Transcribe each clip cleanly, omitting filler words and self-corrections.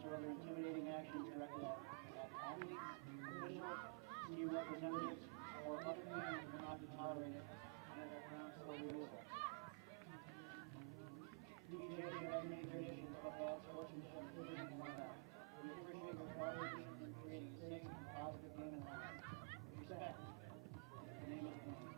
violence or other intimidating actions directed at athletes, officials, team representatives, or other fans will not be tolerated and their grounds for removal. BGSU has many traditions of all sportsmanship and combat. We appreciate your cooperation in creating a safe and positive game environment. Respect. The name of the game.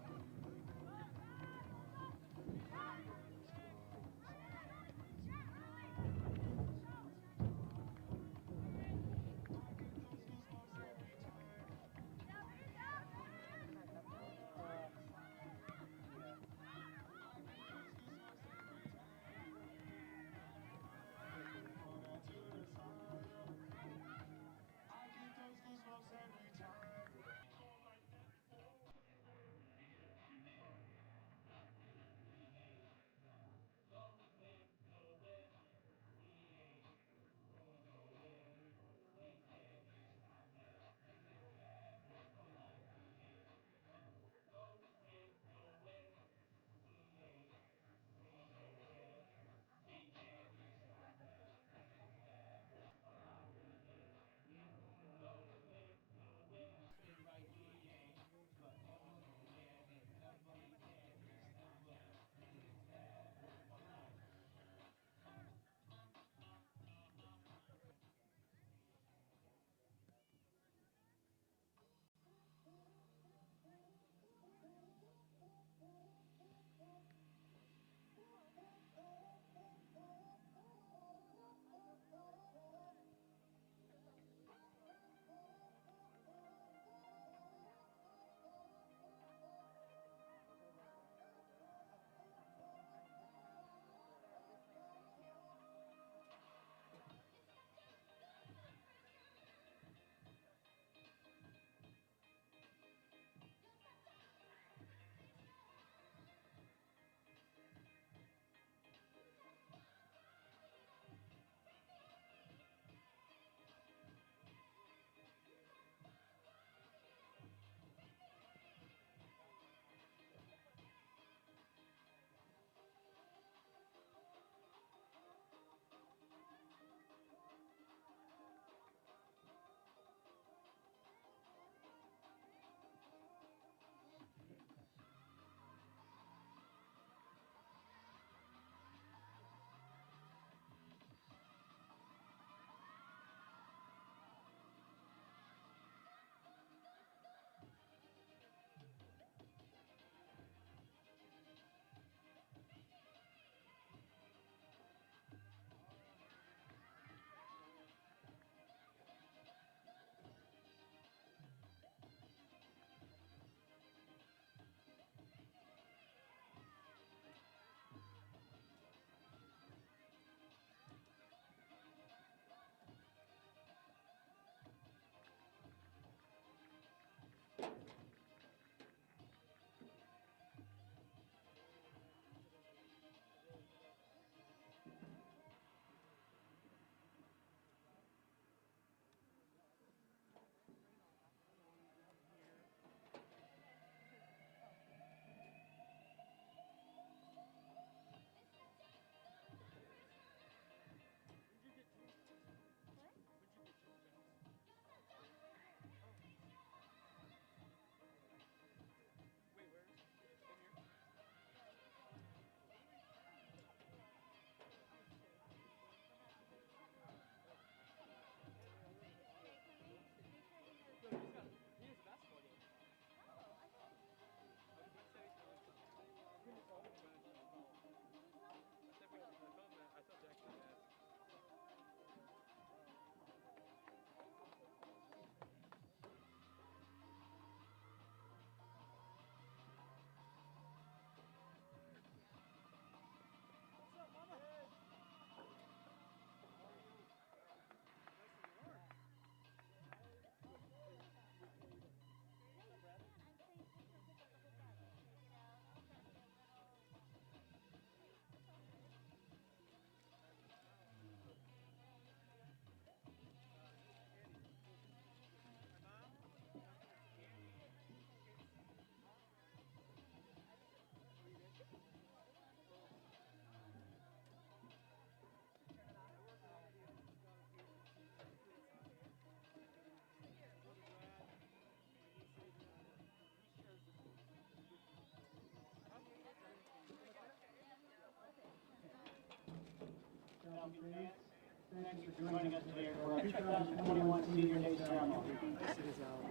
thanks for joining us today for our 2021 Senior Day ceremony.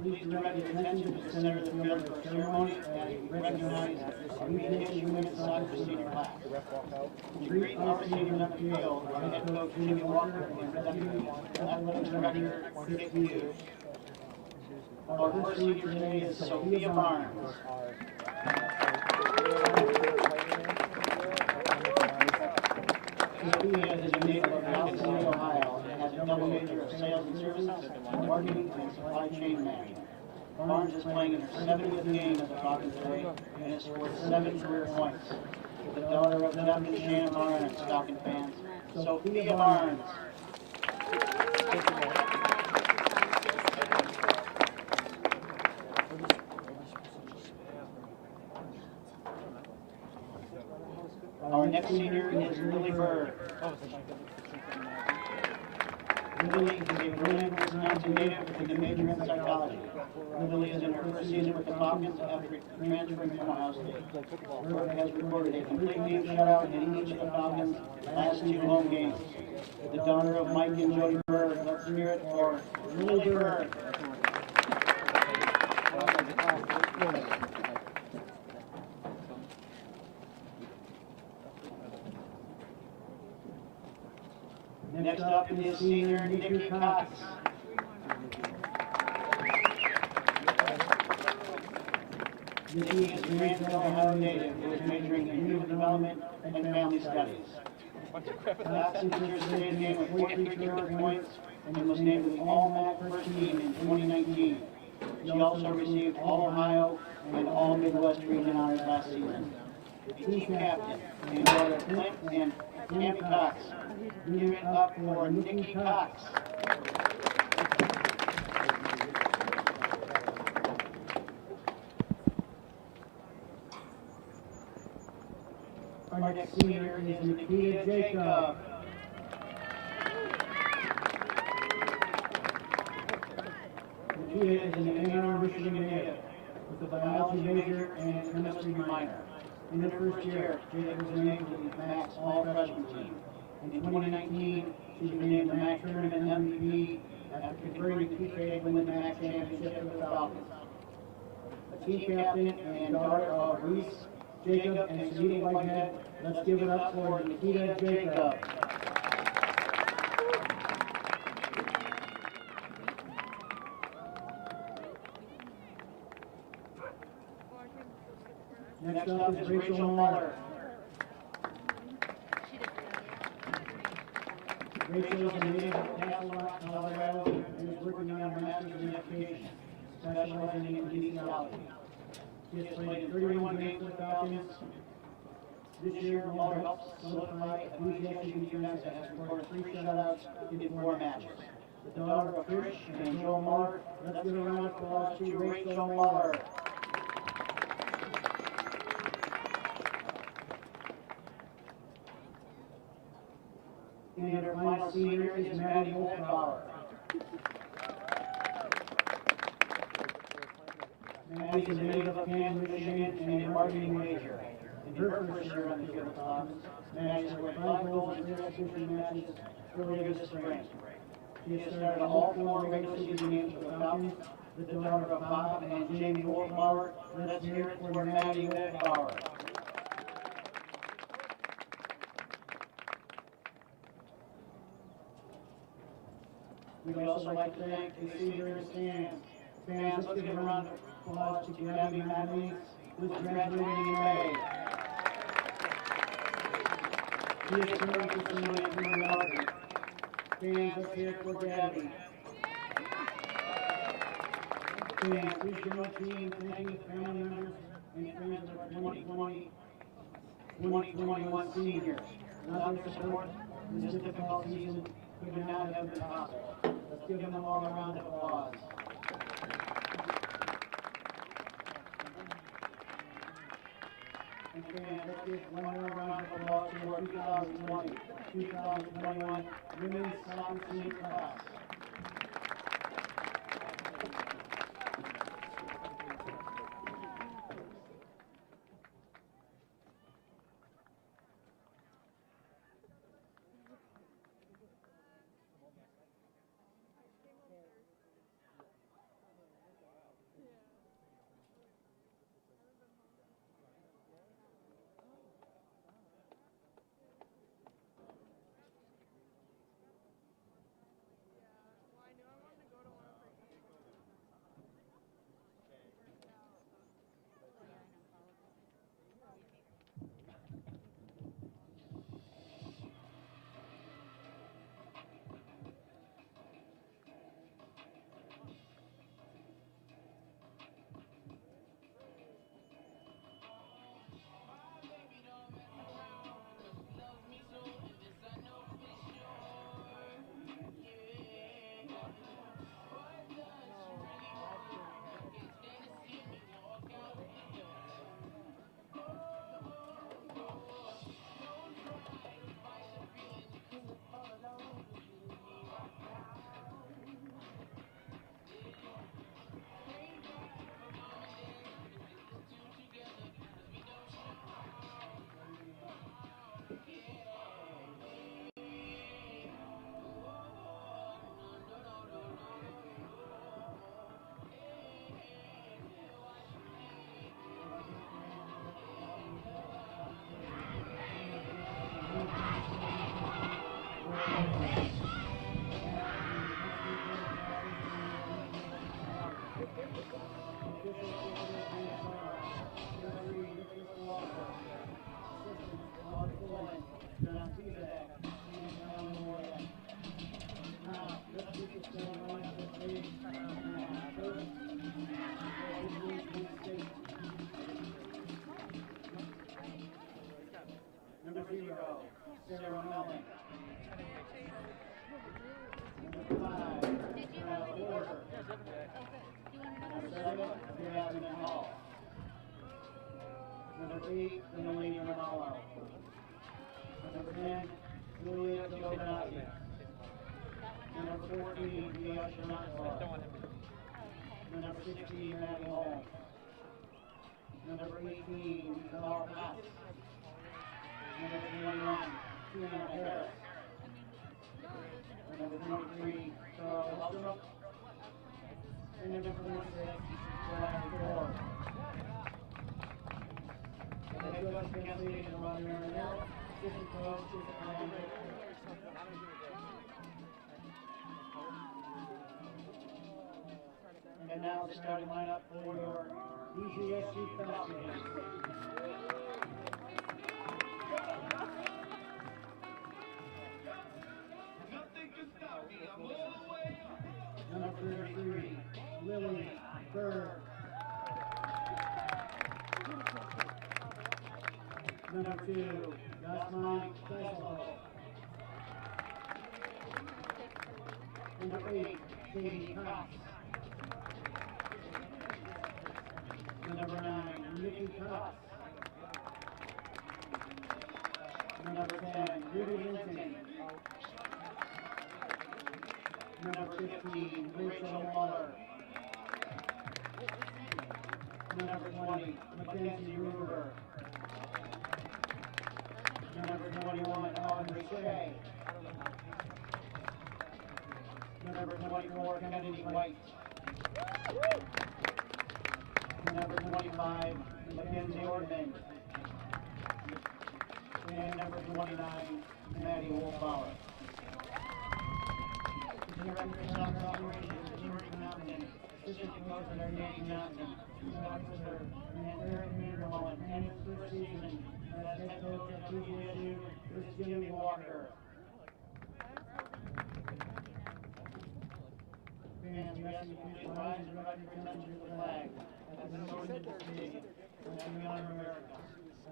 Please direct your attention to the center of the field for our ceremony as we recognize our BGSU women's soccer senior class. To greet our seniors on the field, our head coach Jimmy Walker and executive athletics director Dick Hughes. Our first senior today is Sophia Barnes. Sophia is a native of Mountain City, Ohio, and has a double major of sales and services, marketing, and supply chain management. Barnes is playing in her 70th game as a Falcon today and has scored 7 career points. The daughter of Jeff and Shannon Moran and Falcon fans, Sophia Barnes. Our next senior is Lily Bird. Lily is a Berlin, Wisconsin native with a major in psychology. Lily is in her first season with the Falcons after transferring from Ohio State. Bird has recorded a complete game shutout in each of the Falcons' last 2 home games. The daughter of Mike and Jody Bird, let's hear it for Lily Bird. Next up is senior Nikki Cox. Nikki is a Granville, Ohio native who is majoring in youth development and family studies. Cox enters today's game with 43 career points and was named to the All-MAC first team in 2019. She also received All-Ohio and All-Midwest region honors last season. The team captain and daughter Clint and Tammy Cox. Give it up for Nikki Cox. Our next senior is Nikita Jacob. Nikita is an Ann Arbor, Michigan native with a biology major and chemistry minor. In her first year, Jacob was named to the MAC's All-Freshman team. In 2019, she was named the MAC Tournament MVP after converting the PK to win the MAC championship for the Falcons. A team captain and daughter of Reese Jacob and Sunita Whitehead, let's give it up for Nikita Jacob. Next up is Rachel Muller. Rachel is a native of Castle Rock, Colorado, and is working on her master's in education, specializing in kinesiology. She has played in 31 games with the Falcons. This year, Muller helps solidify a BGSU defense that has recorded 3 shutouts in 4 matches. The daughter of Trish and Joe Muller, let's give a round of applause to Rachel Muller. And our final senior is Maddie Wolfbauer. Maddie is a native of Kansas, Michigan, and a marketing major. In her first year on the field of Falcons, Maddie scored 5 goals in 3 exhibition matches earlier this spring. She has started all 4 regular season games for the Falcons, the daughter of Bob and Jamie Wolfbauer. Let's hear it for Maddie Wolfbauer. We'd also like to thank the senior and stands. Fans, let's give a round of applause to Gabby Madeline, who is graduating in May. She is currently pursuing a career in marketing. Fans, let's hear it for Gabby. Fans, please join the team thanking family members and friends of our 2021 seniors. Without their support, this difficult season could not have been possible. Let's give them all a round of applause. And fans, let's give one more round of applause to our 2020-2021 Women's Soccer Senior Class. 0, Sarah Melling. Number 5, Travis Porter. Number 7, Jasmine Hall. Number 8, Emily Ronaldo. Number 10, Julia Giovinazzi. Number 14, Leah Shanakar. Number 16, Maddie Holmes. Number 18, Nicole Pass. Number 21, Tiana Harris. Number 23, Charles Lustrom. And number 26, Brian Ford. The head coach of Kansas City is Ron Marinello. Assistant coach is Ryan Victor. And now the starting lineup for your BGSU Fest game. Number 33, Lily Berg. Number 2, Yasmin Festival. Number 8, Katie Cox. Number 9, Nikki Cox. Number 10, Ruby Linton. Number 15, Rachel Waller. Number 20, Mackenzie Ruber. Number 21, Audrey Shea. Number 24, Kennedy White. Number 25, Mackenzie Ortman. And number 29, Maddie Wolfbauer. Director of Soccer Operations, George Mountain. Assistant coach at Nancy Mountain. Officer, and Eric Vandermolen. And his first season as head coach at BGSU is Jimmy Walker. Fans, we ask you to please rise and direct your attention to the flag at the northern stadium, and we honor America,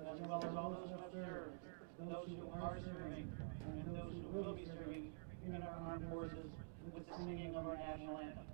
as well as all those who have served, those who are serving, and those who will be serving in our armed forces with the singing of our national anthem.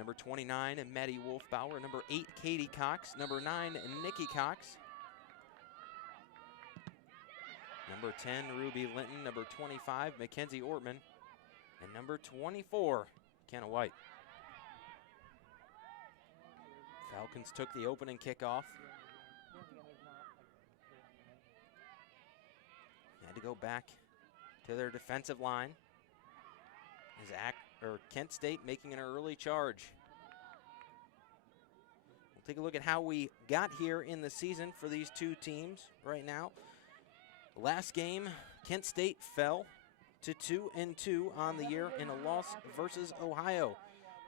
number 29, Maddie Wolfbauer, number 8, Katie Cox, number 9, Nikki Cox, number 10, Ruby Linton, number 25, Mackenzie Ortman, and number 24, Kenna White. Falcons took the opening kickoff. Had to go back to their defensive line. Kent State making an early charge. We'll take a look at how we got here in the season for these two teams right now. Last game, Kent State fell to 2-2 on the year in a loss versus Ohio.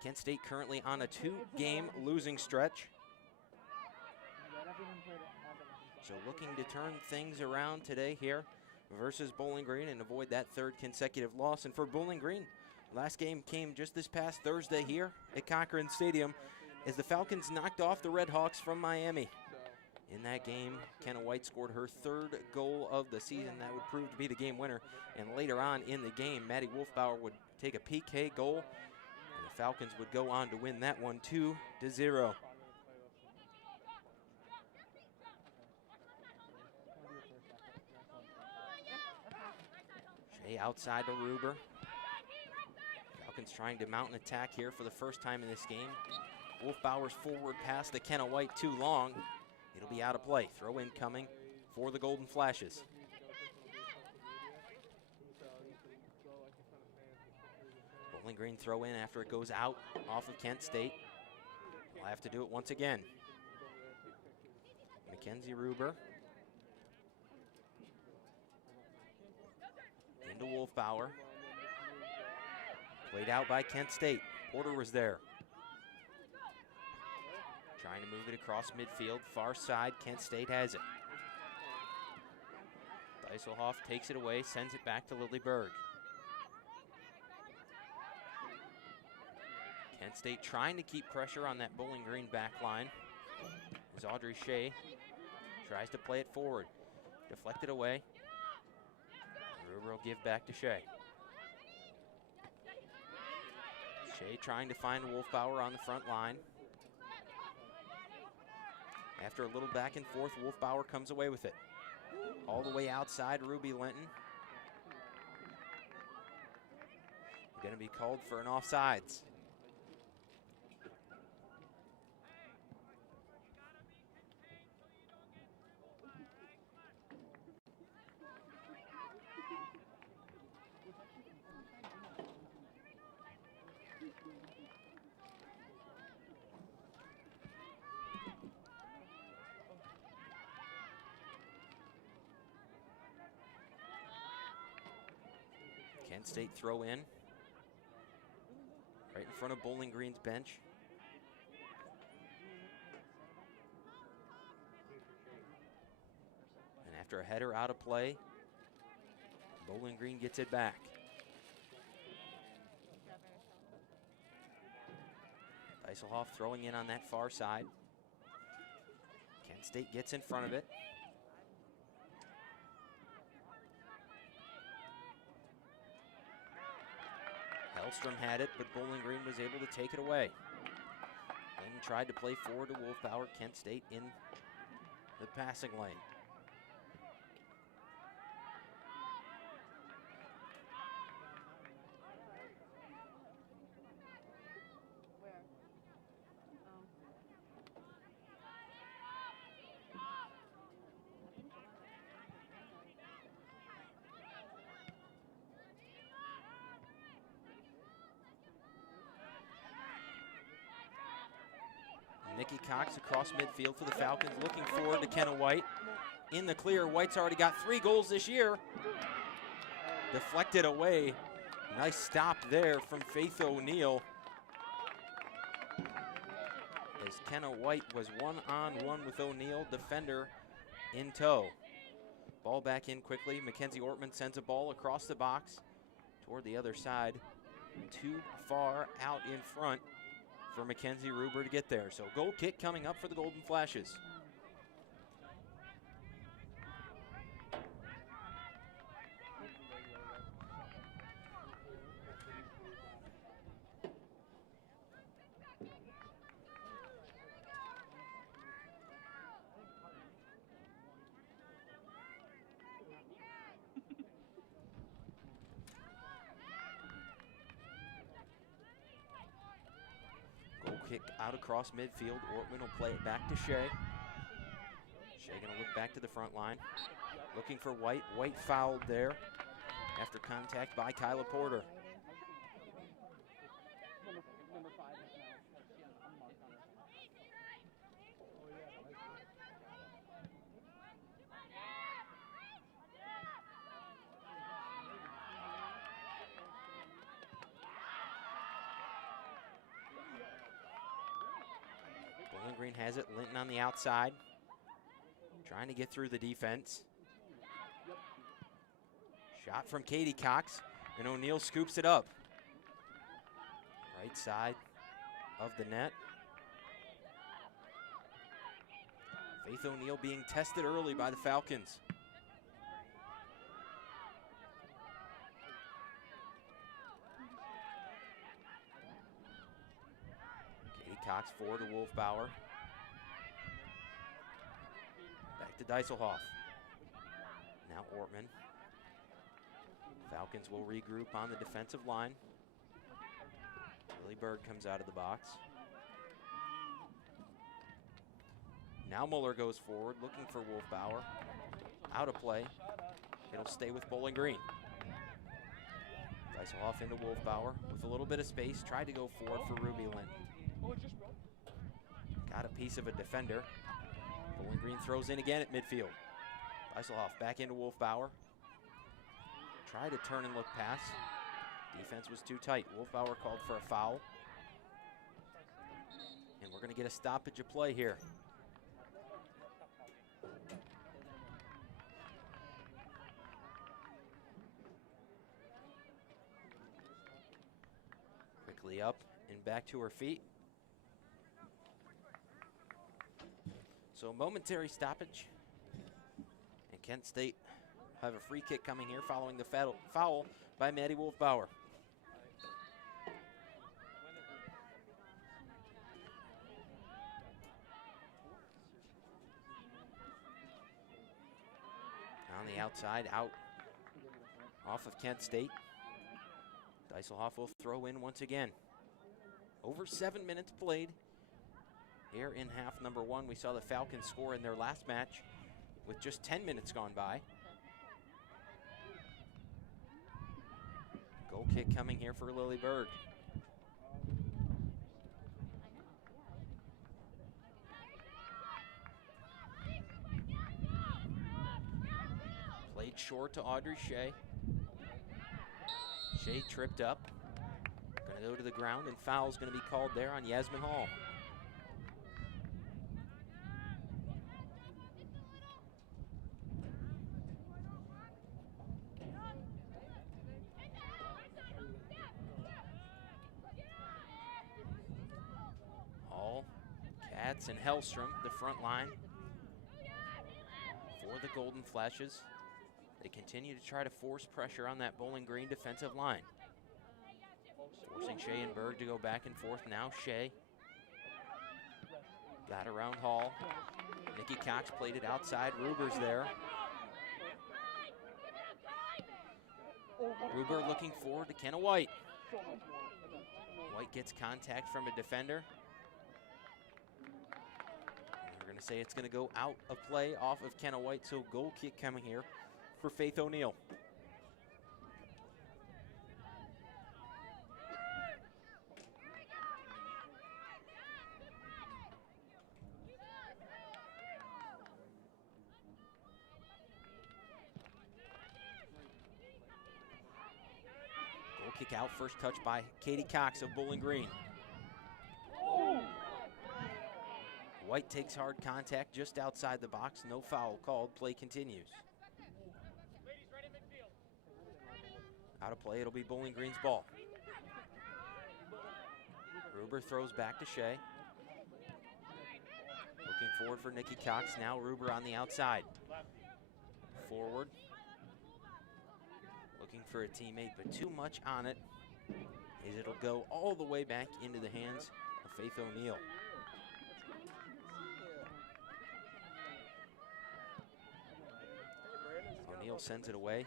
Kent State currently on a 2-game losing stretch. So looking to turn things around today here versus Bowling Green and avoid that third consecutive loss. And for Bowling Green, last game came just this past Thursday here at Cochrane Stadium as the Falcons knocked off the Red Hawks from Miami. In that game, Kenna White scored her third goal of the season. That would prove to be the game winner. And later on in the game, Maddie Wolfbauer would take a PK goal, and the Falcons would go on to win that one 2-0. Shea outside to Ruber. Falcons trying to mount an attack here for the first time in this game. Wolfbauer's forward pass to Kenna White too long. It'll be out of play. Throw in coming for the Golden Flashes. Bowling Green throw in after it goes out off of Kent State. They'll have to do it once again. Mackenzie Ruber. Into Wolfbauer. Played out by Kent State. Porter was there. Trying to move it across midfield. Far side, Kent State has it. Dieselhoff takes it away, sends it back to Lily Berg. Kent State trying to keep pressure on that Bowling Green back line. As Audrey Shea tries to play it forward. Deflected away. Ruber will give back to Shea. Shea trying to find Wolfbauer on the front line. After a little back and forth, Wolfbauer comes away with it. All the way outside, Ruby Linton. Going to be called for an offsides. Kent State throw in. Right in front of Bowling Green's bench. And after a header out of play, Bowling Green gets it back. Dieselhoff throwing in on that far side. Kent State gets in front of it. Hellstrom had it, but Bowling Green was able to take it away. Then tried to play forward to Wolfbauer. Kent State in the passing lane. Nikki Cox across midfield for the Falcons, looking forward to Kenna White. In the clear, White's already got 3 goals this year. Deflected away. Nice stop there from Faith O'Neill. As Kenna White was one-on-one with O'Neill, defender in tow. Ball back in quickly. Mackenzie Ortman sends a ball across the box toward the other side. Too far out in front for Mackenzie Ruber to get there. So goal kick coming up for the Golden Flashes. kick out across midfield. Ortman will play it back to Shea. Shea gonna look back to the front line. Looking for White. White fouled there after contact by Kyla Porter. Bowling Green has it. Linton on the outside, trying to get through the defense. Shot from Katie Cox, and O'Neill scoops it up. Right side of the net. Faith O'Neill being tested early by the Falcons. Katie Cox forward to Wolfbauer. Back to Deiselhoff. Now Ortman. Falcons will regroup on the defensive line. Lily Berg comes out of the box. Now Muller goes forward, looking for Wolfbauer. Out of play. It'll stay with Bowling Green. Deiselhoff into Wolfbauer with a little bit of space. Tried to go forward for Ruby Linton. Got a piece of a defender. Bowling Green throws in again at midfield. Deiselhoff back into Wolfbauer. Tried to turn and look pass. Defense was too tight. Wolfbauer called for a foul. And we're going to get a stoppage of play here. Quickly up and back to her feet. So momentary stoppage. And Kent State have a free kick coming here following the foul by Maddie Wolfbauer. On the outside, out off of Kent State. Deiselhoff will throw in once again. Over 7 minutes played here in half number one. We saw the Falcons score in their last match with just 10 minutes gone by. Goal kick coming here for Lily Berg. Played short to Audrey Shea. Shea tripped up. Gonna go to the ground, and foul's gonna be called there on Yasmin Hall. Katz and Hellstrom, the front line for the Golden Flashes. They continue to try to force pressure on that Bowling Green defensive line. Forcing Shea and Berg to go back and forth. Now Shea got around Hall. Nikki Cox played it outside. Ruber's there. Ruber looking forward to Kenna White. White gets contact from a defender. We're going to say it's going to go out of play off of Kenna White, so goal kick coming here for Faith O'Neill. Goal kick out, first touch by Katie Cox of Bowling Green. White takes hard contact just outside the box. No foul called. Play continues. Out of play, it'll be Bowling Green's ball. Ruber throws back to Shea. Looking forward for Nikki Cox. Now Ruber on the outside. Forward. Looking for a teammate, but too much on it, as it'll go all the way back into the hands of Faith O'Neill. O'Neill sends it away.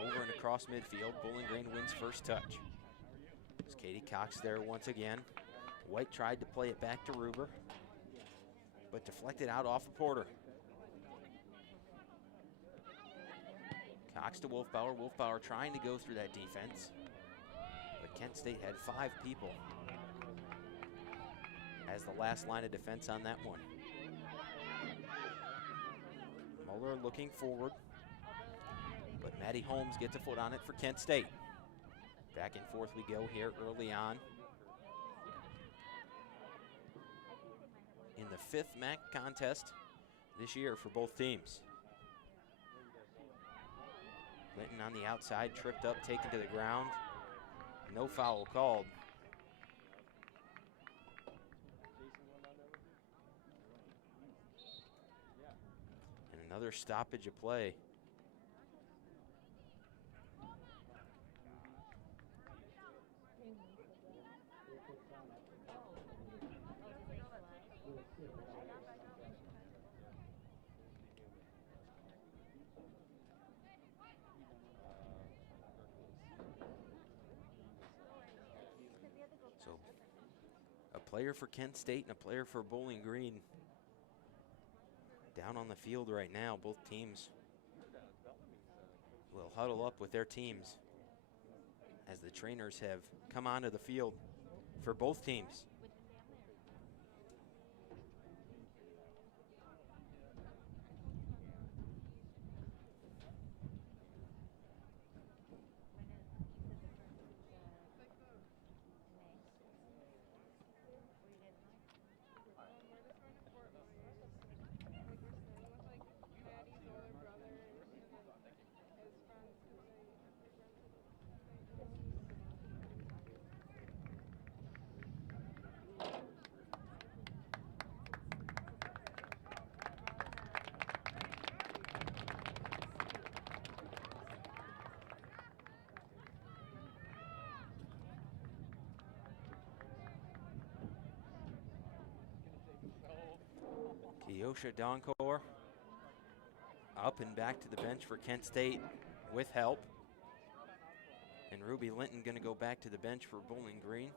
Over and across midfield. Bowling Green wins first touch. It's Katie Cox there once again. White tried to play it back to Ruber, but deflected out off of Porter. Cox to Wolfbauer. Wolfbauer trying to go through that defense, but Kent State had 5 people as the last line of defense on that one. Muller looking forward, but Maddie Holmes gets a foot on it for Kent State. Back and forth we go here early on in the 5th MAC contest this year for both teams. Linton on the outside, tripped up, taken to the ground. No foul called. And another stoppage of play. So a player for Kent State and a player for Bowling Green down on the field right now. Both teams will huddle up with their teams as the trainers have come onto the field for both teams. Yosha Donkor up and back to the bench for Kent State with help. And Ruby Linton going to go back to the bench for Bowling Green,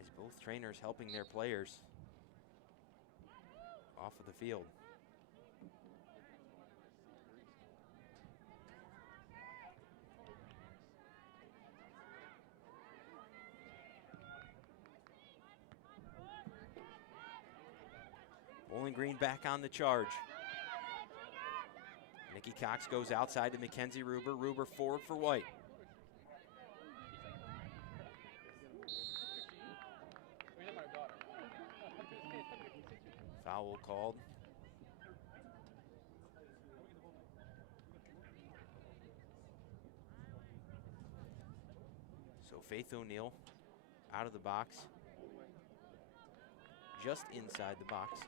as both trainers helping their players off of the field. Bowling Green back on the charge. Nikki Cox goes outside to Mackenzie Ruber. Ruber forward for White. Foul called. So Faith O'Neill out of the box. Just inside the box.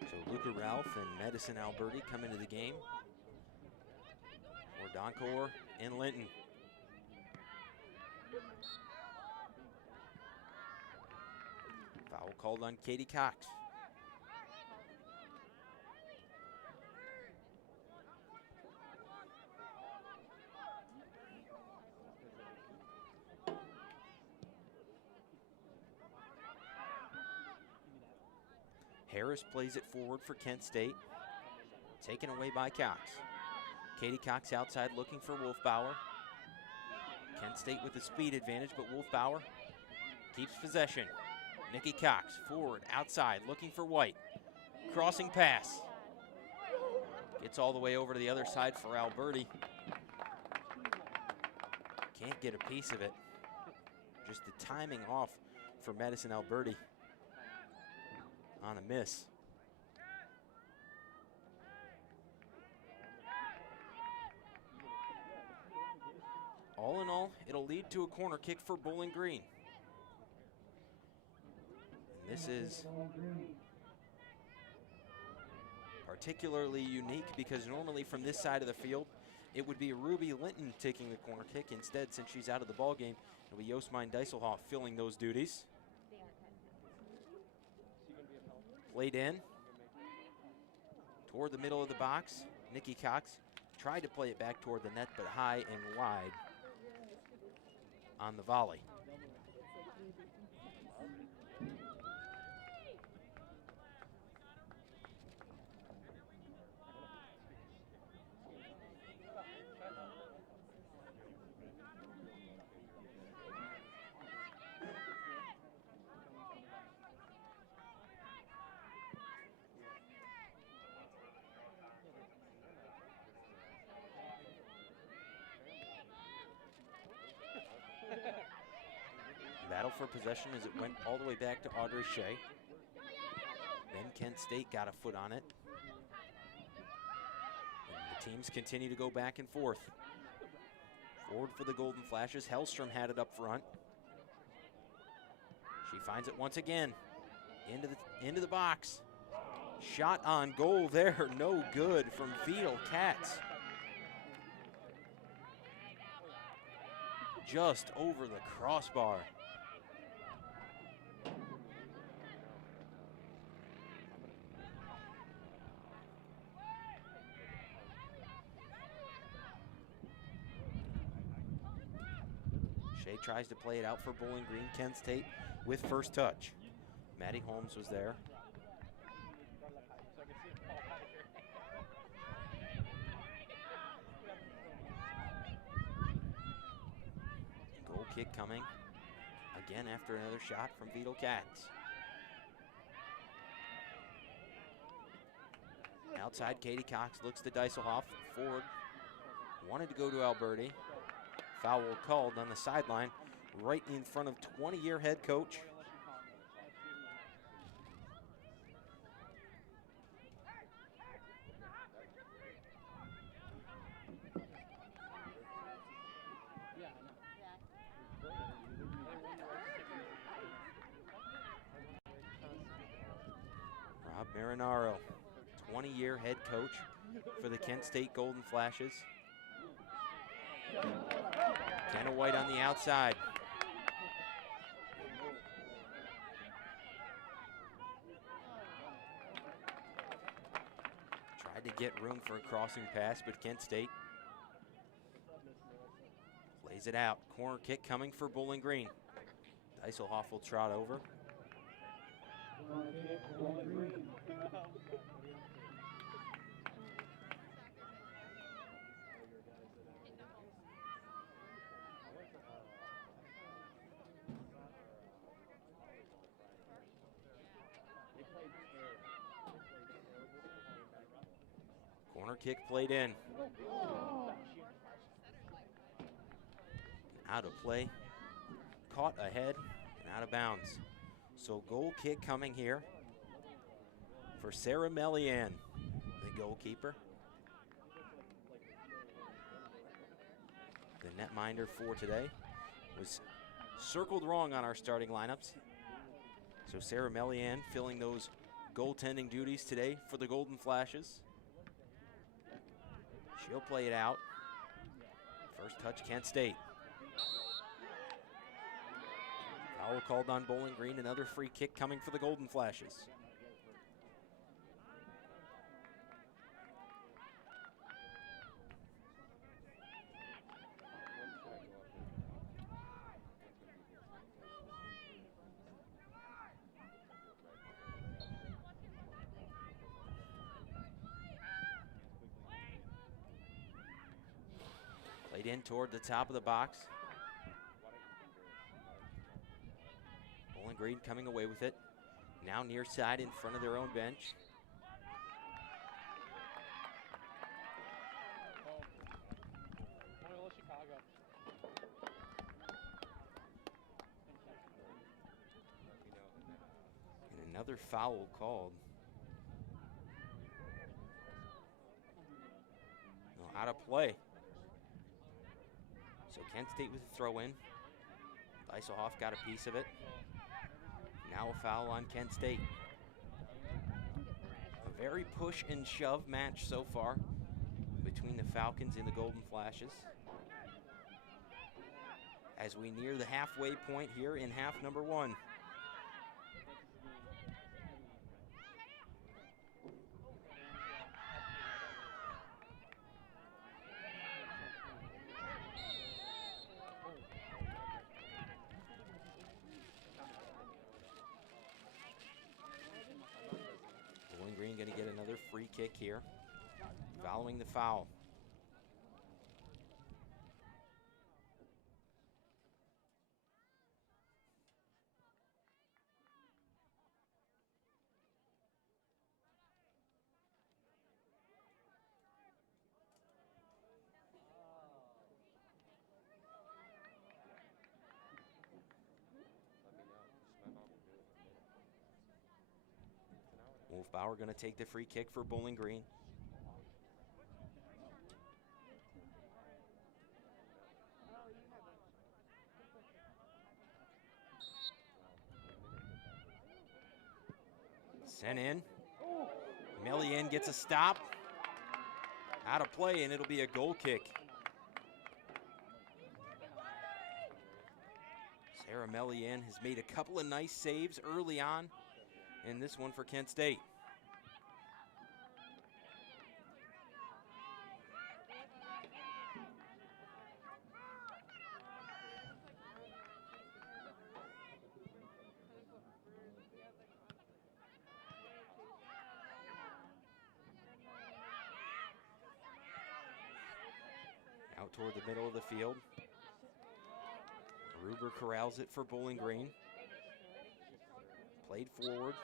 So Luca Ralph and Madison Alberti come into the game for Donkor and Linton. Foul called on Katie Cox. Harris plays it forward for Kent State. Taken away by Cox. Katie Cox outside looking for Wolfbauer. Kent State with the speed advantage, but Wolfbauer keeps possession. Nikki Cox forward, outside, looking for White. Crossing pass. Gets all the way over to the other side for Alberti. Can't get a piece of it. Just the timing off for Madison Alberti on a miss. All in all, it'll lead to a corner kick for Bowling Green. And this is particularly unique because normally from this side of the field, it would be Ruby Linton taking the corner kick. Instead, since she's out of the ball game, it'll be Josmine Dieselhoff filling those duties. Played in. toward the middle of the box. Nikki Cox tried to play it back toward the net, but high and wide on the volley. Battle for possession as it went all the way back to Audrey Shea. Then Kent State got a foot on it. And the teams continue to go back and forth. Forward for the Golden Flashes. Hellstrom had it up front. She finds it once again. Into the box. Shot on goal there. No good from Vidal Katz. Just over the crossbar. Shea tries to play it out for Bowling Green. Kent State with first touch. Maddie Holmes was there. Goal kick coming. Again after another shot from Vidal Katz. Outside, Katie Cox looks to Deiselhoff. Forward. Wanted to go to Alberti. Foul called on the sideline, right in front of 20-year head coach. Rob Marinaro, 20-year head coach for the Kent State Golden Flashes. Kenna White on the outside. Tried to get room for a crossing pass, but Kent State plays it out. Corner kick coming for Bowling Green. Deiselhoff will trot over. Corner kick played in. Out of play. Caught ahead and out of bounds. So goal kick coming here for Sarah Melian, the goalkeeper. The netminder for today was circled wrong on our starting lineups. So Sarah Melian filling those goaltending duties today for the Golden Flashes. She'll play it out. First touch, Kent State. Foul called on Bowling Green. Another free kick coming for the Golden Flashes. Played in toward the top of the box. Bowling Green coming away with it. Now near side in front of their own bench. And another foul called. No, out of play. So Kent State with a throw in. Deiselhoff got a piece of it. Now a foul on Kent State. A very push and shove match so far between the Falcons and the Golden Flashes. As we near the halfway point here in half number one. Green going to get another free kick here, following the foul. Wolfbauer going to take the free kick for Bowling Green. Sent in. Melian gets a stop. Out of play, and it'll be a goal kick. Sarah Melian has made a couple of nice saves early on in this one for Kent State. Out toward the middle of the field. Ruber corrals it for Bowling Green. Played forward.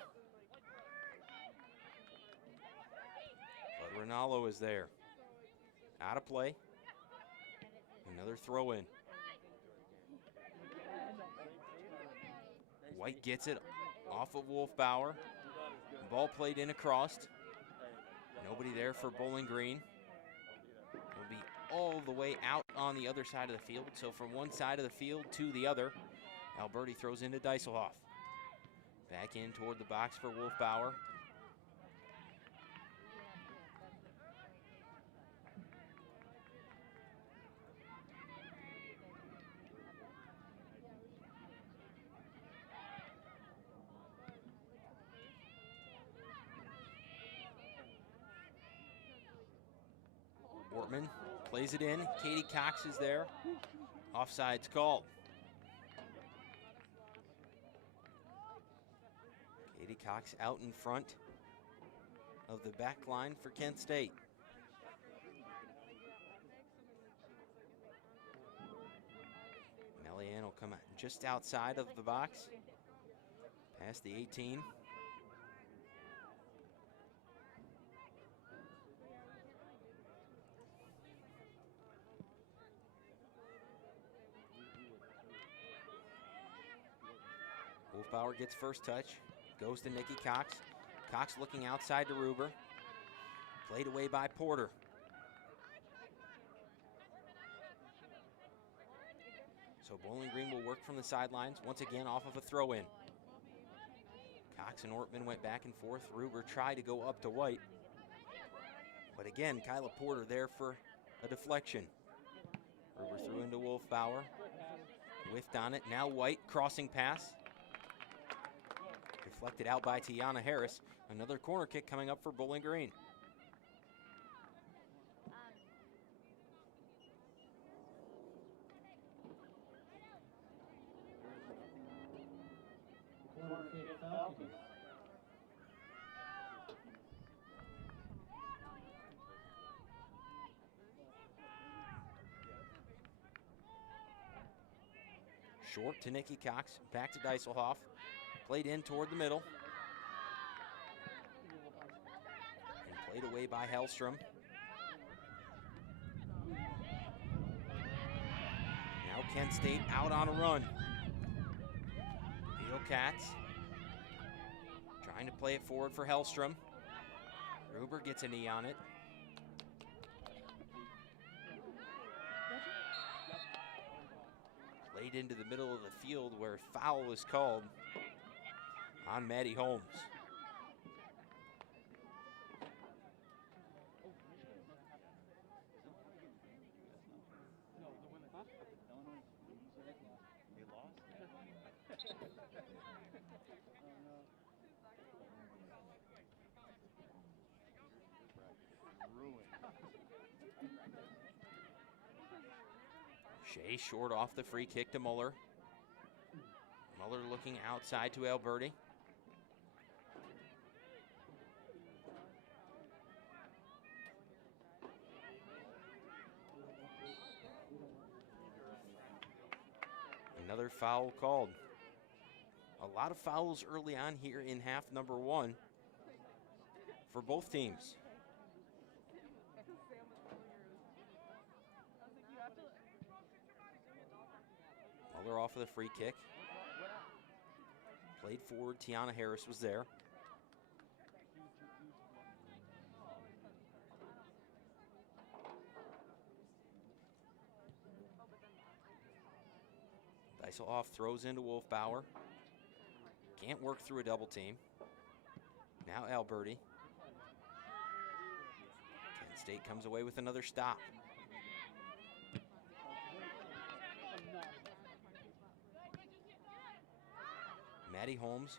But Rinaldo is there. Out of play. Another throw in. White gets it off of Wolfbauer. Ball played in across. Nobody there for Bowling Green. It'll be all the way out on the other side of the field. So from one side of the field to the other, Alberti throws into Deiselhoff. Back in toward the box for Wolfbauer. Wortman plays it in. Katie Cox is there. Offside's called. Katie Cox out in front of the back line for Kent State. Melian will come just outside of the box, past the 18. Wolfbauer gets first touch, goes to Nikki Cox. Cox looking outside to Ruber. Played away by Porter. So Bowling Green will work from the sidelines, once again off of a throw-in. Cox and Ortman went back and forth. Ruber tried to go up to White. But again, Kyla Porter there for a deflection. Ruber threw into Wolfbauer. Whiffed on it. Now White, crossing pass. Deflected out by Tiana Harris. Another corner kick coming up for Bowling Green. Corner kick, Falcons. Short to Nikki Cox. Back to Deiselhoff. Played in toward the middle. And played away by Hellstrom. Now Kent State out on a run. Beal Katz trying to play it forward for Hellstrom. Ruber gets a knee on it. Played into the middle of the field where foul is called on Maddie Holmes. Shea short off the free kick to Muller. Muller looking outside to Alberti. another foul called. A lot of fouls early on here in half number 1 for both teams. Muller off of the free kick. Played forward, Tiana Harris was there. Dyselhoff throws into Wolfbauer. Can't work through a double team. Now Alberti. Kent State comes away with another stop. Maddie Holmes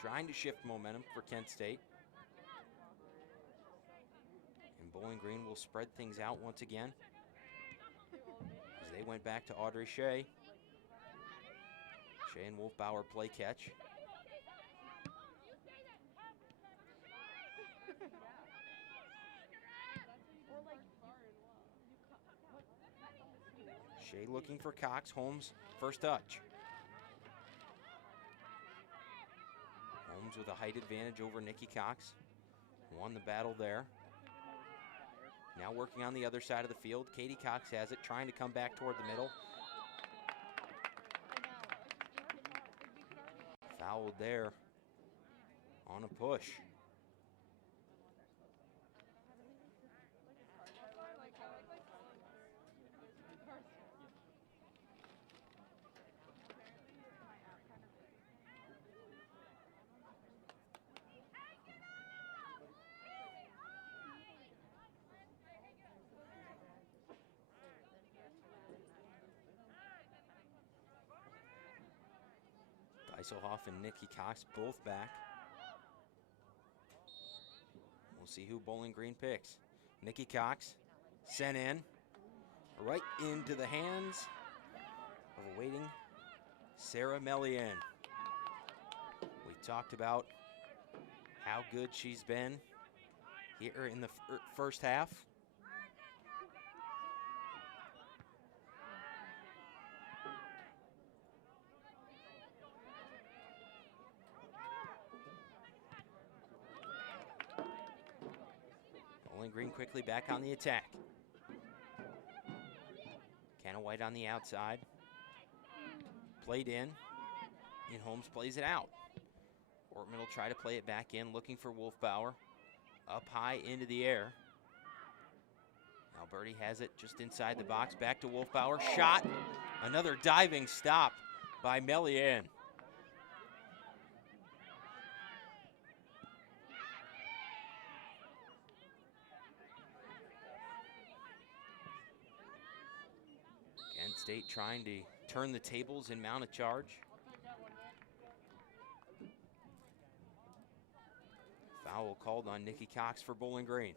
trying to shift momentum for Kent State. And Bowling Green will spread things out once again as they went back to Audrey Shea. Shea and Wolfbauer play catch. Shea looking for Cox. Holmes, first touch. Holmes with a height advantage over Nikki Cox. Won the battle there. Now working on the other side of the field. Katie Cox has it, trying to come back toward the middle. Fouled there on a push. Dyselhoff and Nikki Cox both back. We'll see who Bowling Green picks. Nikki Cox sent in, right into the hands of a waiting Sarah Melian. We talked about how good she's been here in the first half. Bowling Green quickly back on the attack. Kenna White on the outside. Played in. And Holmes plays it out. Ortman will try to play it back in, looking for Wolfbauer. Up high into the air. Alberti has it just inside the box. Back to Wolfbauer. Shot. Another diving stop by Melian. Kent State trying to turn the tables and mount a charge. Foul called on Nikki Cox for Bowling Green.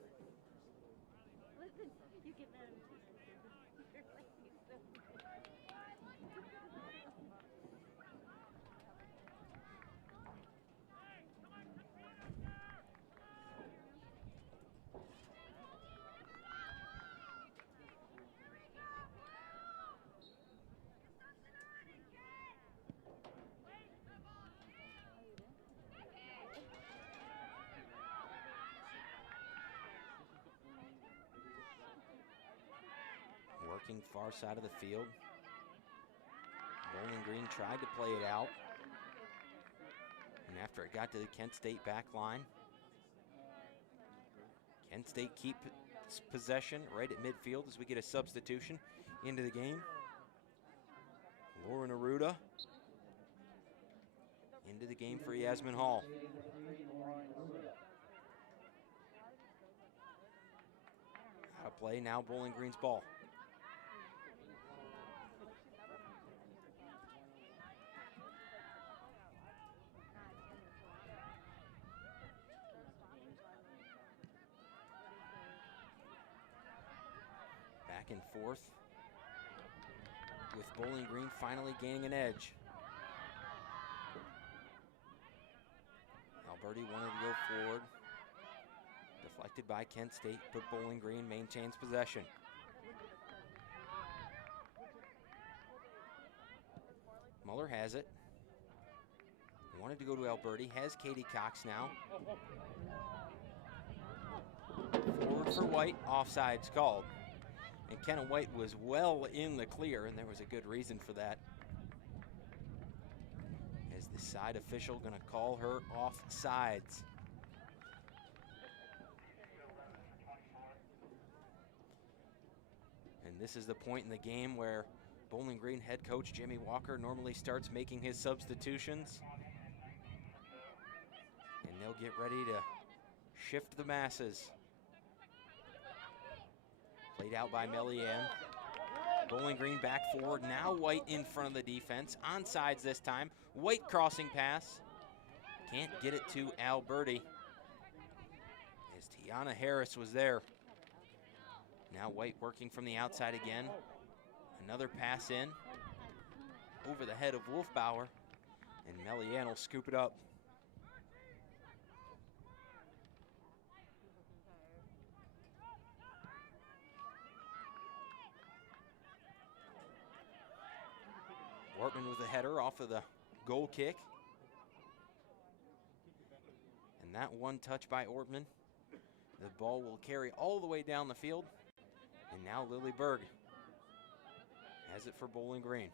Working far side of the field. Bowling Green tried to play it out. And after it got to the Kent State back line, Kent State keep possession right at midfield as we get a substitution into the game. Lauren Aruda into the game for Yasmin Hall. Out of play now, Bowling Green's ball. Back and forth, with Bowling Green finally gaining an edge. Alberti wanted to go forward. Deflected by Kent State, but Bowling Green maintains possession. Muller has it. Wanted to go to Alberti, has Katie Cox now. Forward for White, offsides called. And Kenna White was well in the clear, and there was a good reason for that. As the side official gonna call her offsides. And this is the point in the game where Bowling Green head coach Jimmy Walker normally starts making his substitutions. And they'll get ready to shift the masses. Played out by Melian. Bowling Green back forward. Now White in front of the defense. Onsides this time. White crossing pass. Can't get it to Alberti. As Tiana Harris was there. Now White working from the outside again. Another pass in. Over the head of Wolfbauer. And Melian will scoop it up. Ortman with a header off of the goal kick. And that one touch by Ortman. The ball will carry all the way down the field. And now Lily Berg has it for Bowling Green.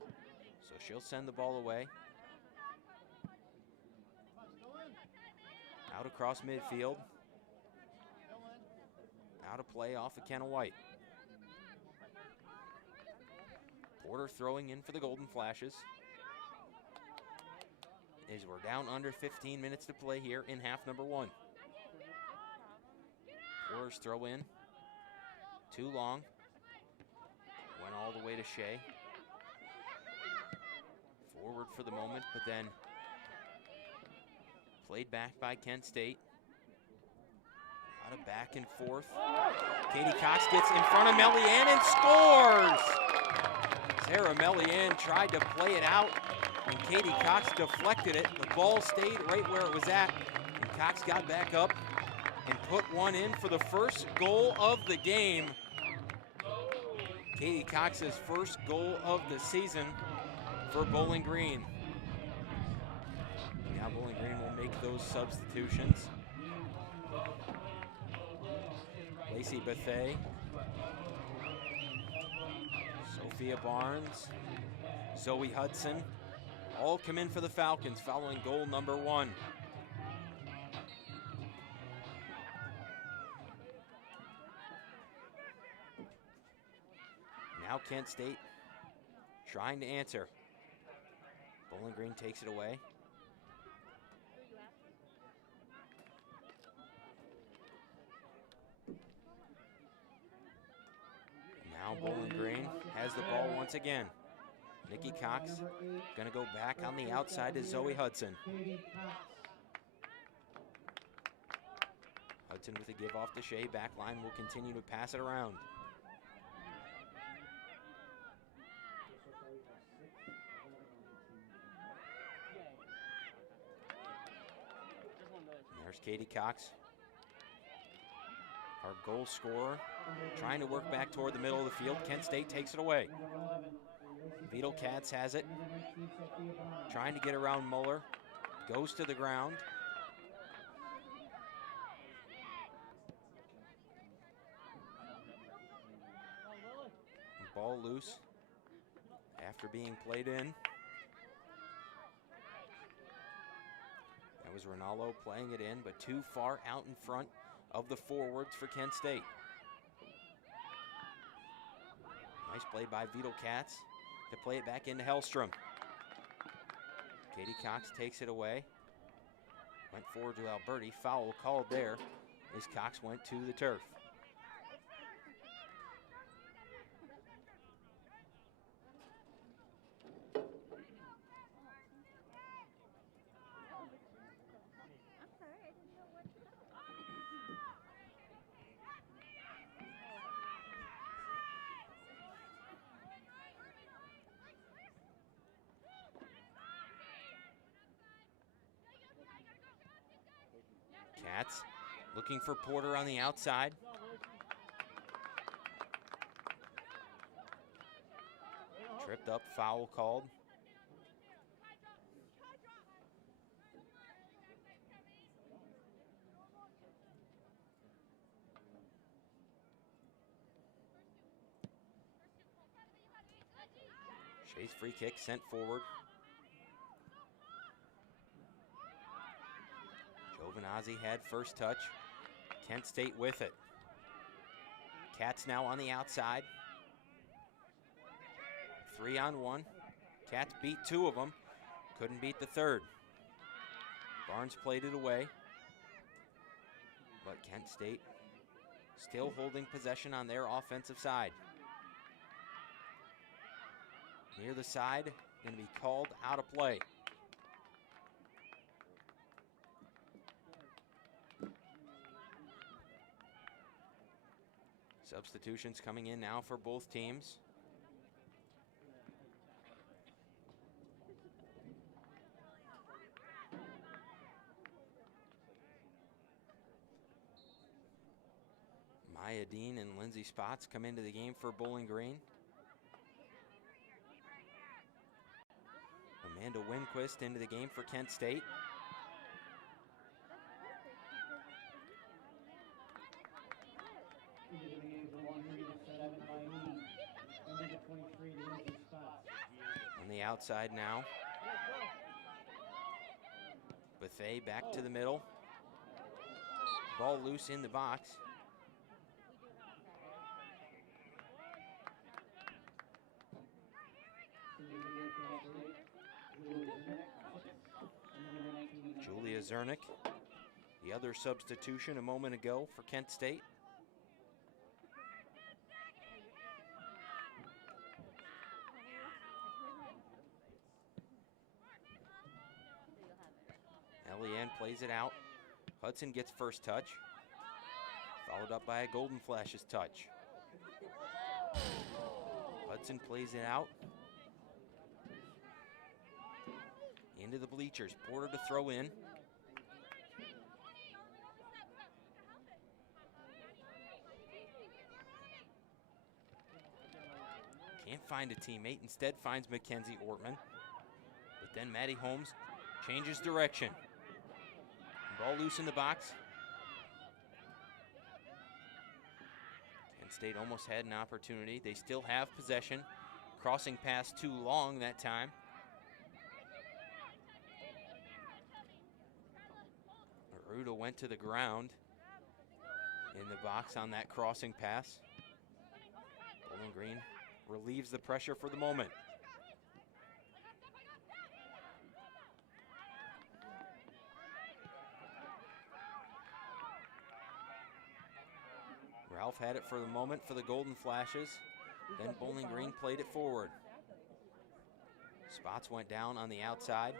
So she'll send the ball away. Out across midfield. Out of play off of Kenna White. Porter throwing in for the Golden Flashes. As we're down under 15 minutes to play here in half number 1. Porter's throw in. Too long. Went all the way to Shea. Forward for the moment, but then played back by Kent State. A lot of back and forth. Katie Cox gets in front of Melian and scores! Sarah Melian tried to play it out, and Katie Cox deflected it. The ball stayed right where it was at, and Cox got back up and put one in for the first goal of the game. Katie Cox's first goal of the season for Bowling Green. Now Bowling Green will make those substitutions. Lacey Bethay. Sophia Barnes, Zoe Hudson, all come in for the Falcons following goal number 1. Now Kent State trying to answer. Bowling Green takes it away. Now Bowling Green has the ball once again. Nikki Cox gonna go back on the outside to Zoe Hudson. Hudson with a give off to Shea. Back line will continue to pass it around. There's Katie Cox, our goal scorer, trying to work back toward the middle of the field. Kent State takes it away. Beetle Katz has it, trying to get around Muller, goes to the ground. Ball loose after being played in. That was Ronaldo playing it in, but too far out in front of the forwards for Kent State. Nice play by Beetle Katz to play it back into Hellstrom. Katie Cox takes it away. Went forward to Alberti. Foul called there as Cox went to the turf. Katz looking for Porter on the outside. Tripped up, foul called. Shea's free kick sent forward. Giovinazzi had first touch. Kent State with it. Cats now on the outside. 3-on-1. Cats beat 2 of them. Couldn't beat the third. Barnes played it away. But Kent State still holding possession on their offensive side. Near the side, going to be called out of play. Substitutions coming in now for both teams. Maya Dean and Lindsay Spots come into the game for Bowling Green. Amanda Winquist into the game for Kent State. On the outside now. Buffet back to the middle. Ball loose in the box. Julia Zernick, the other substitution a moment ago for Kent State. Eliane plays it out. Hudson gets first touch, followed up by a Golden Flashes touch. Hudson plays it out. Into the bleachers, Porter to throw in. Can't find a teammate, instead finds Mackenzie Ortman. But then Maddie Holmes changes direction. Ball loose in the box. Kent State almost had an opportunity. They still have possession. Crossing pass too long that time. Aruda went to the ground in the box on that crossing pass. Bowling Green relieves the pressure for the moment. Ralph had it for the moment for the Golden Flashes. Then Bowling Green played it forward. Spots went down on the outside.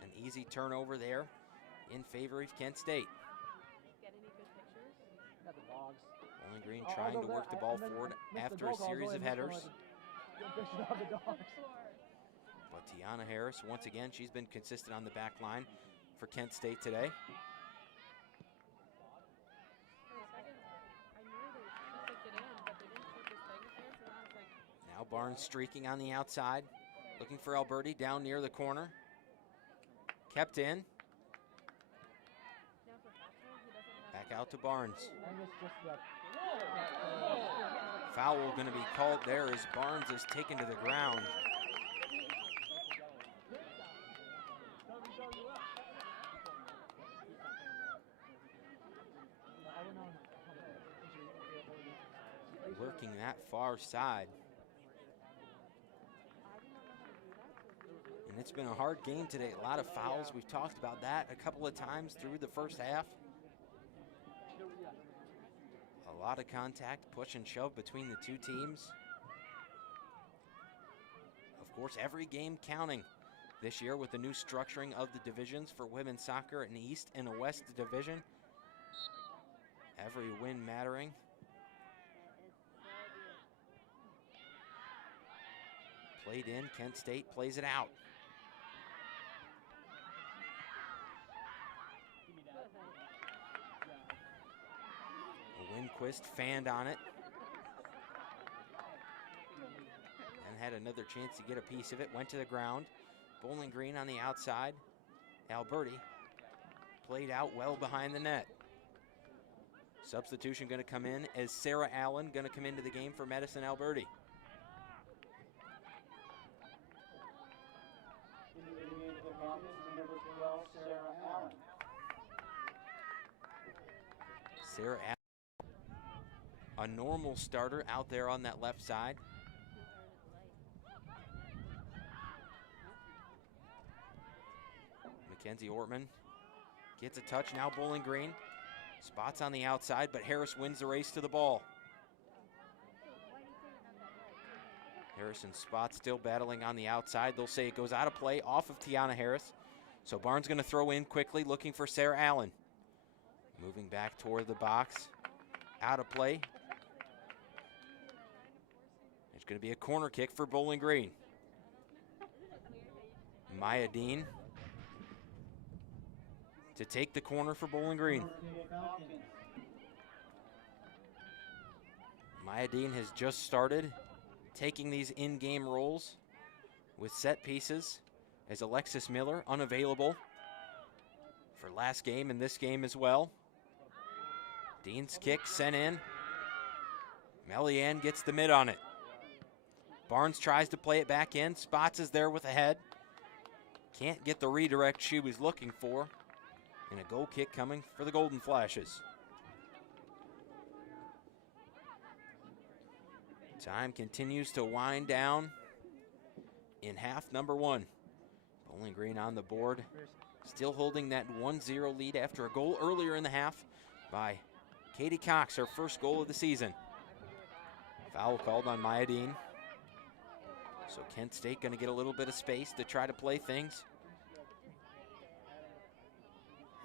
An easy turnover there in favor of Kent State. Bowling Green trying to work the ball forward after a series of headers. But Tiana Harris, once again, she's been consistent on the back line for Kent State today. Now Barnes streaking on the outside, looking for Alberti down near the corner. Kept in. Back out to Barnes. Foul going to be called there as Barnes is taken to the ground. Working that far side. And it's been a hard game today. A lot of fouls. We've talked about that a couple of times through the first half. A lot of contact, push and shove between the two teams. Of course, every game counting this year with the new structuring of the divisions for women's soccer, an East and a West division. Every win mattering. Played in, Kent State plays it out. Winquist fanned on it. had another chance to get a piece of it, went to the ground. Bowling Green on the outside. Alberti played out well behind the net. Substitution going to come in as Sarah Allen going to come into the game for Medicine Alberti. Sarah Allen, a normal starter out there on that left side. Mackenzie Ortman gets a touch, now Bowling Green. Spots on the outside, but Harris wins the race to the ball. Harrison Spot still battling on the outside. They'll say it goes out of play off of Tiana Harris. So Barnes going to throw in quickly, looking for Sarah Allen. Moving back toward the box. Out of play. It's going to be a corner kick for Bowling Green. Maya Dean to take the corner for Bowling Green. Maya Dean has just started taking these in-game roles with set pieces, as Alexis Miller unavailable for last game and this game as well. Dean's kick sent in. Melian gets the mid on it. Barnes tries to play it back in. Spots is there with a head. Can't get the redirect she was looking for. And a goal kick coming for the Golden Flashes. Time continues to wind down in half number one. Bowling Green on the board, still holding that 1-0 lead after a goal earlier in the half by Katie Cox, her first goal of the season. Foul called on Maya Dean. So Kent State going to get a little bit of space to try to play things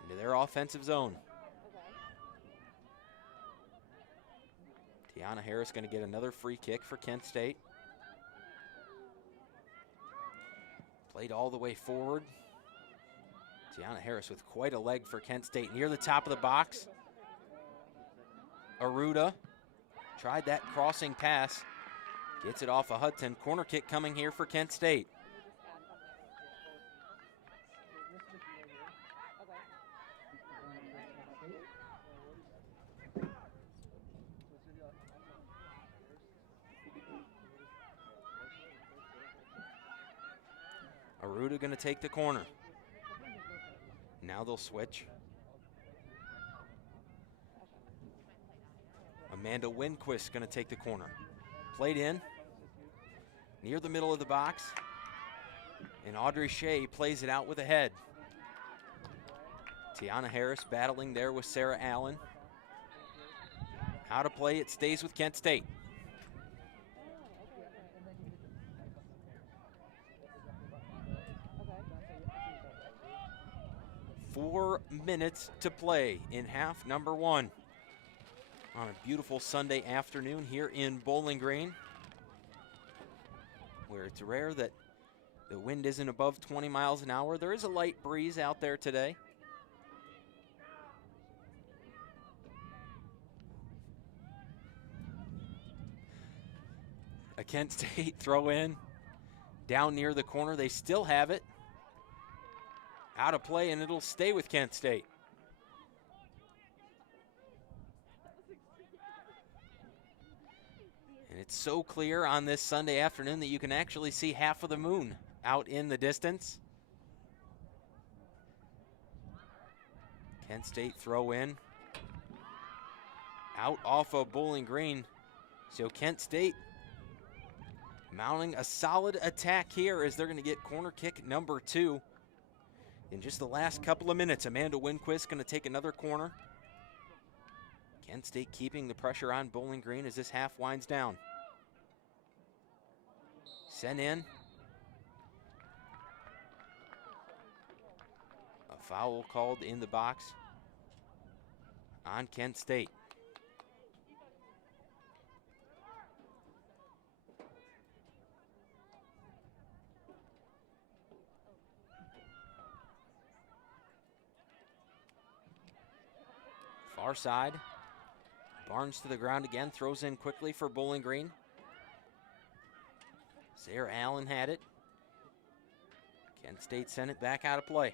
into their offensive zone. Tiana Harris going to get another free kick for Kent State. Played all the way forward. Tiana Harris with quite a leg for Kent State. Near the top of the box. Aruda tried that crossing pass. Gets it off of Hudson. Corner kick coming here for Kent State. Aruda going to take the corner. Now they'll switch. Amanda Winquist going to take the corner. Played in. Near the middle of the box. And Audrey Shea plays it out with a head. Tiana Harris battling there with Sarah Allen. Out of play, it stays with Kent State. Four minutes to play in half number one on a beautiful Sunday afternoon here in Bowling Green, where it's rare that the wind isn't above 20 miles an hour. There is a light breeze out there today. A Kent State throw in down near the corner. They still have it. Out of play, and it'll stay with Kent State. And it's so clear on this Sunday afternoon that you can actually see half of the moon out in the distance. Kent State throw in. Out off of Bowling Green. So Kent State mounting a solid attack here as they're going to get corner kick number 2. In just the last couple of minutes, Amanda Winquist going to take another corner. Kent State keeping the pressure on Bowling Green as this half winds down. Sent in. A foul called in the box on Kent State. Far side. Barnes to the ground again, throws in quickly for Bowling Green. Sarah Allen had it. Kent State sent it back out of play.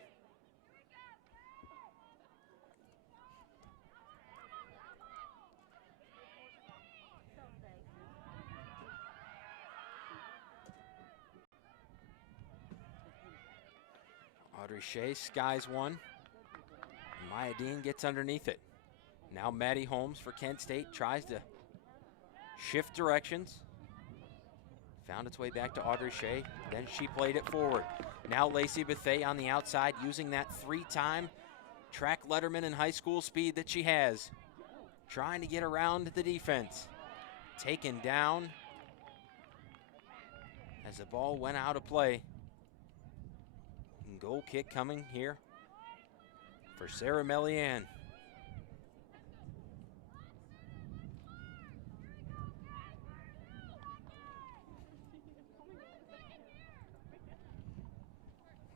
Audrey Shea skies one. Maya Dean gets underneath it. Now Maddie Holmes for Kent State tries to shift directions. Found its way back to Audrey Shea. Then she played it forward. Now Lacey Bethea on the outside using that 3-time track letterman in high school speed that she has. Trying to get around the defense. Taken down as the ball went out of play. And goal kick coming here for Sarah Melian.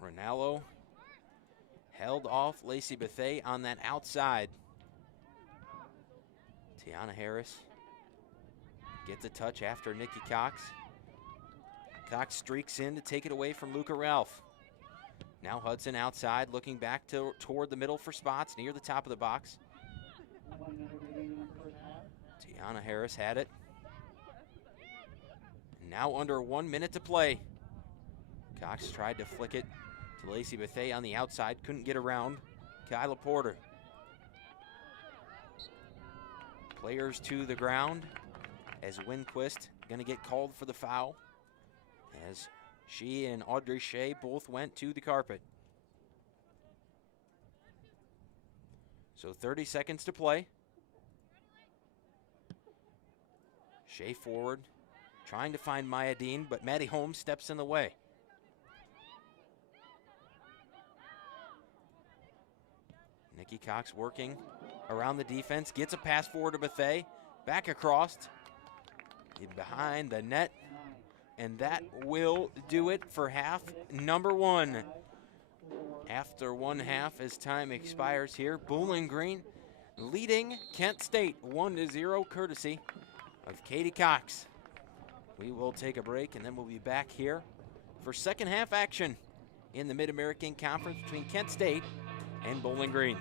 Ronaldo held off Lacey Bethea on that outside. Tiana Harris gets a touch after Nikki Cox. Cox streaks in to take it away from Luca Ralph. Now Hudson outside, looking back toward the middle for spots near the top of the box. Tiana Harris had it. Now under 1 minute to play. Cox tried to flick it to Lacey Bethea on the outside, couldn't get around Kyla Porter. Players to the ground as Winquist gonna get called for the foul, as she and Audrey Shea both went to the carpet. So 30 seconds to play. Shea forward, trying to find Maya Dean, but Maddie Holmes steps in the way. Nikki Cox working around the defense, gets a pass forward to Bethea, back across, behind the net, and that will do it for half number one. After one half, as time expires here, Bowling Green leading Kent State 1-0, courtesy of Katie Cox. We will take a break, and then we'll be back here for second half action in the Mid-American Conference between Kent State and Bowling Green.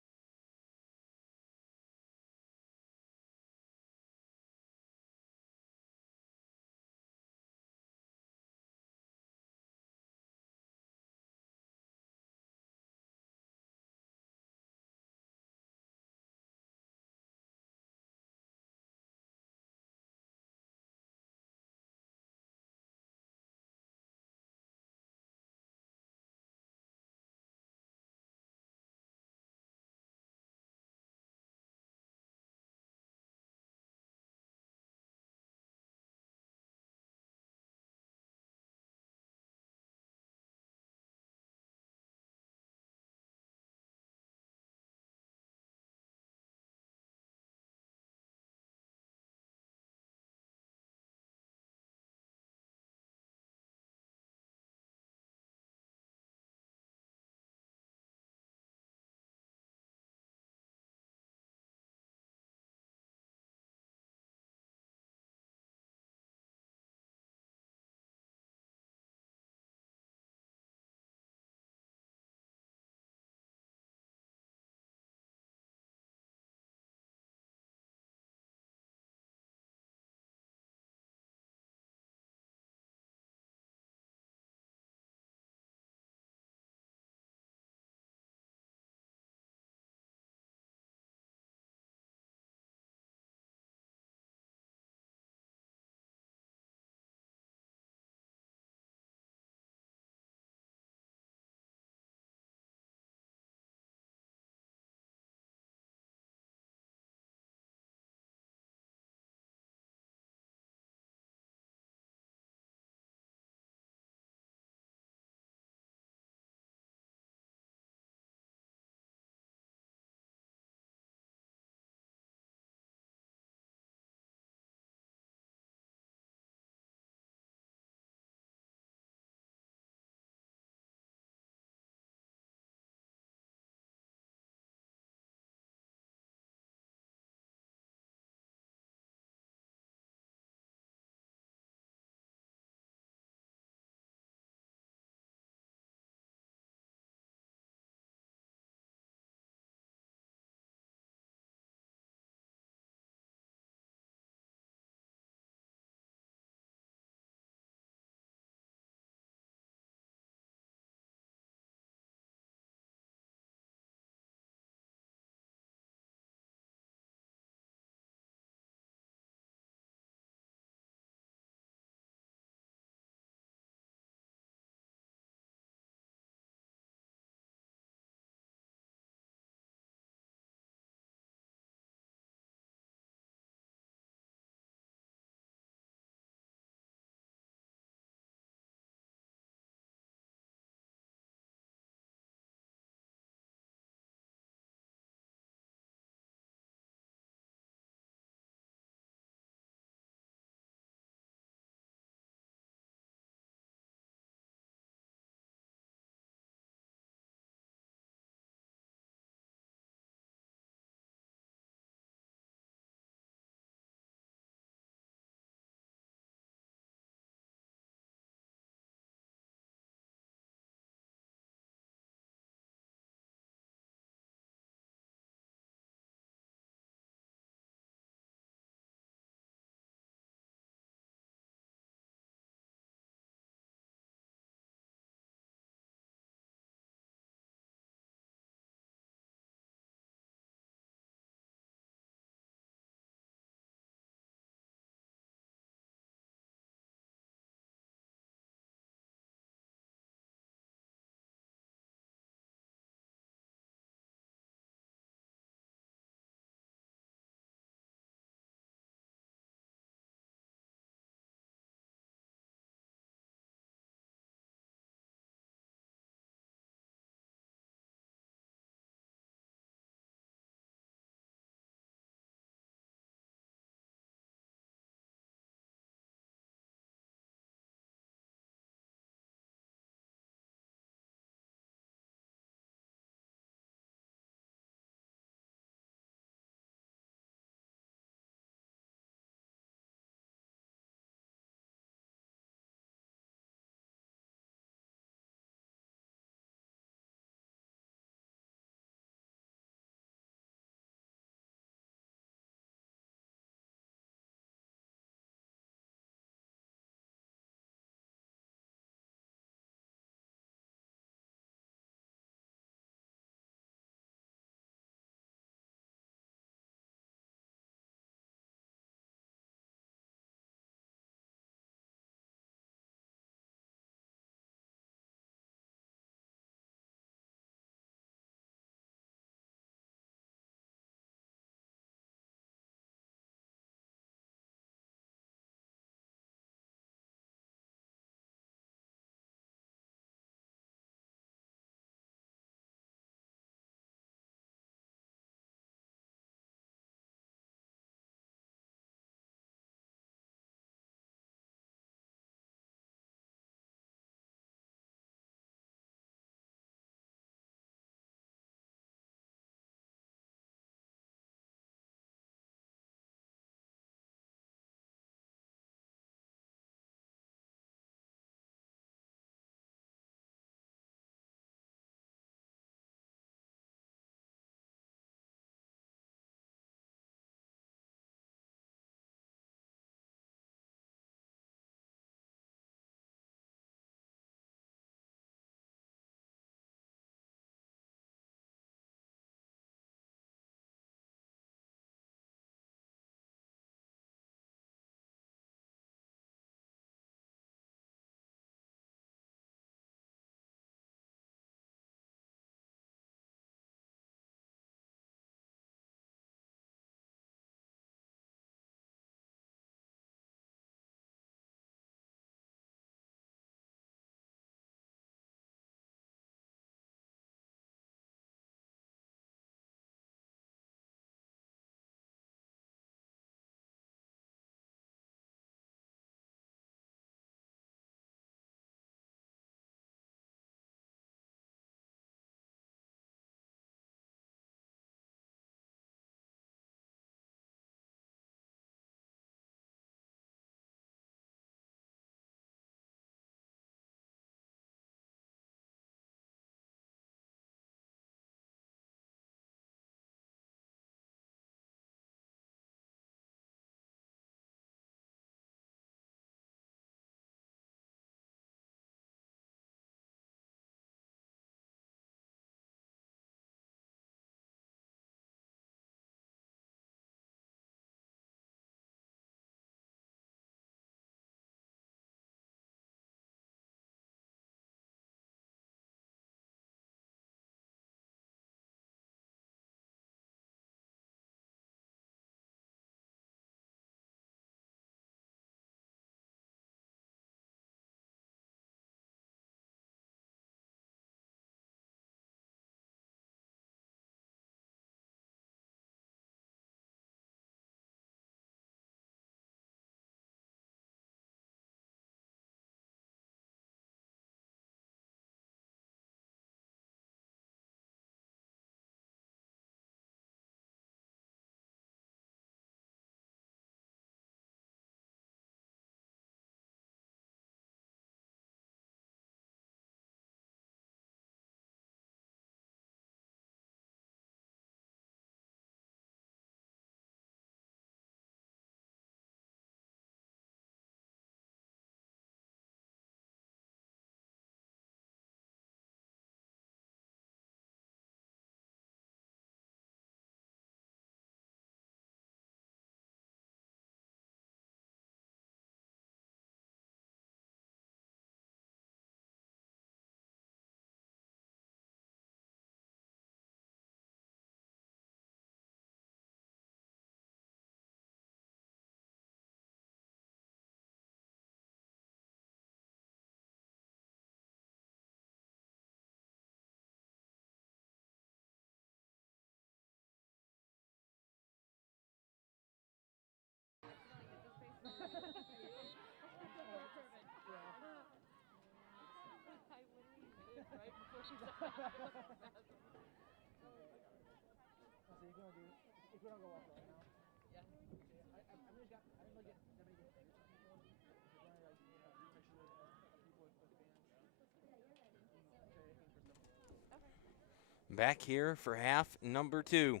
Back here for half number 2.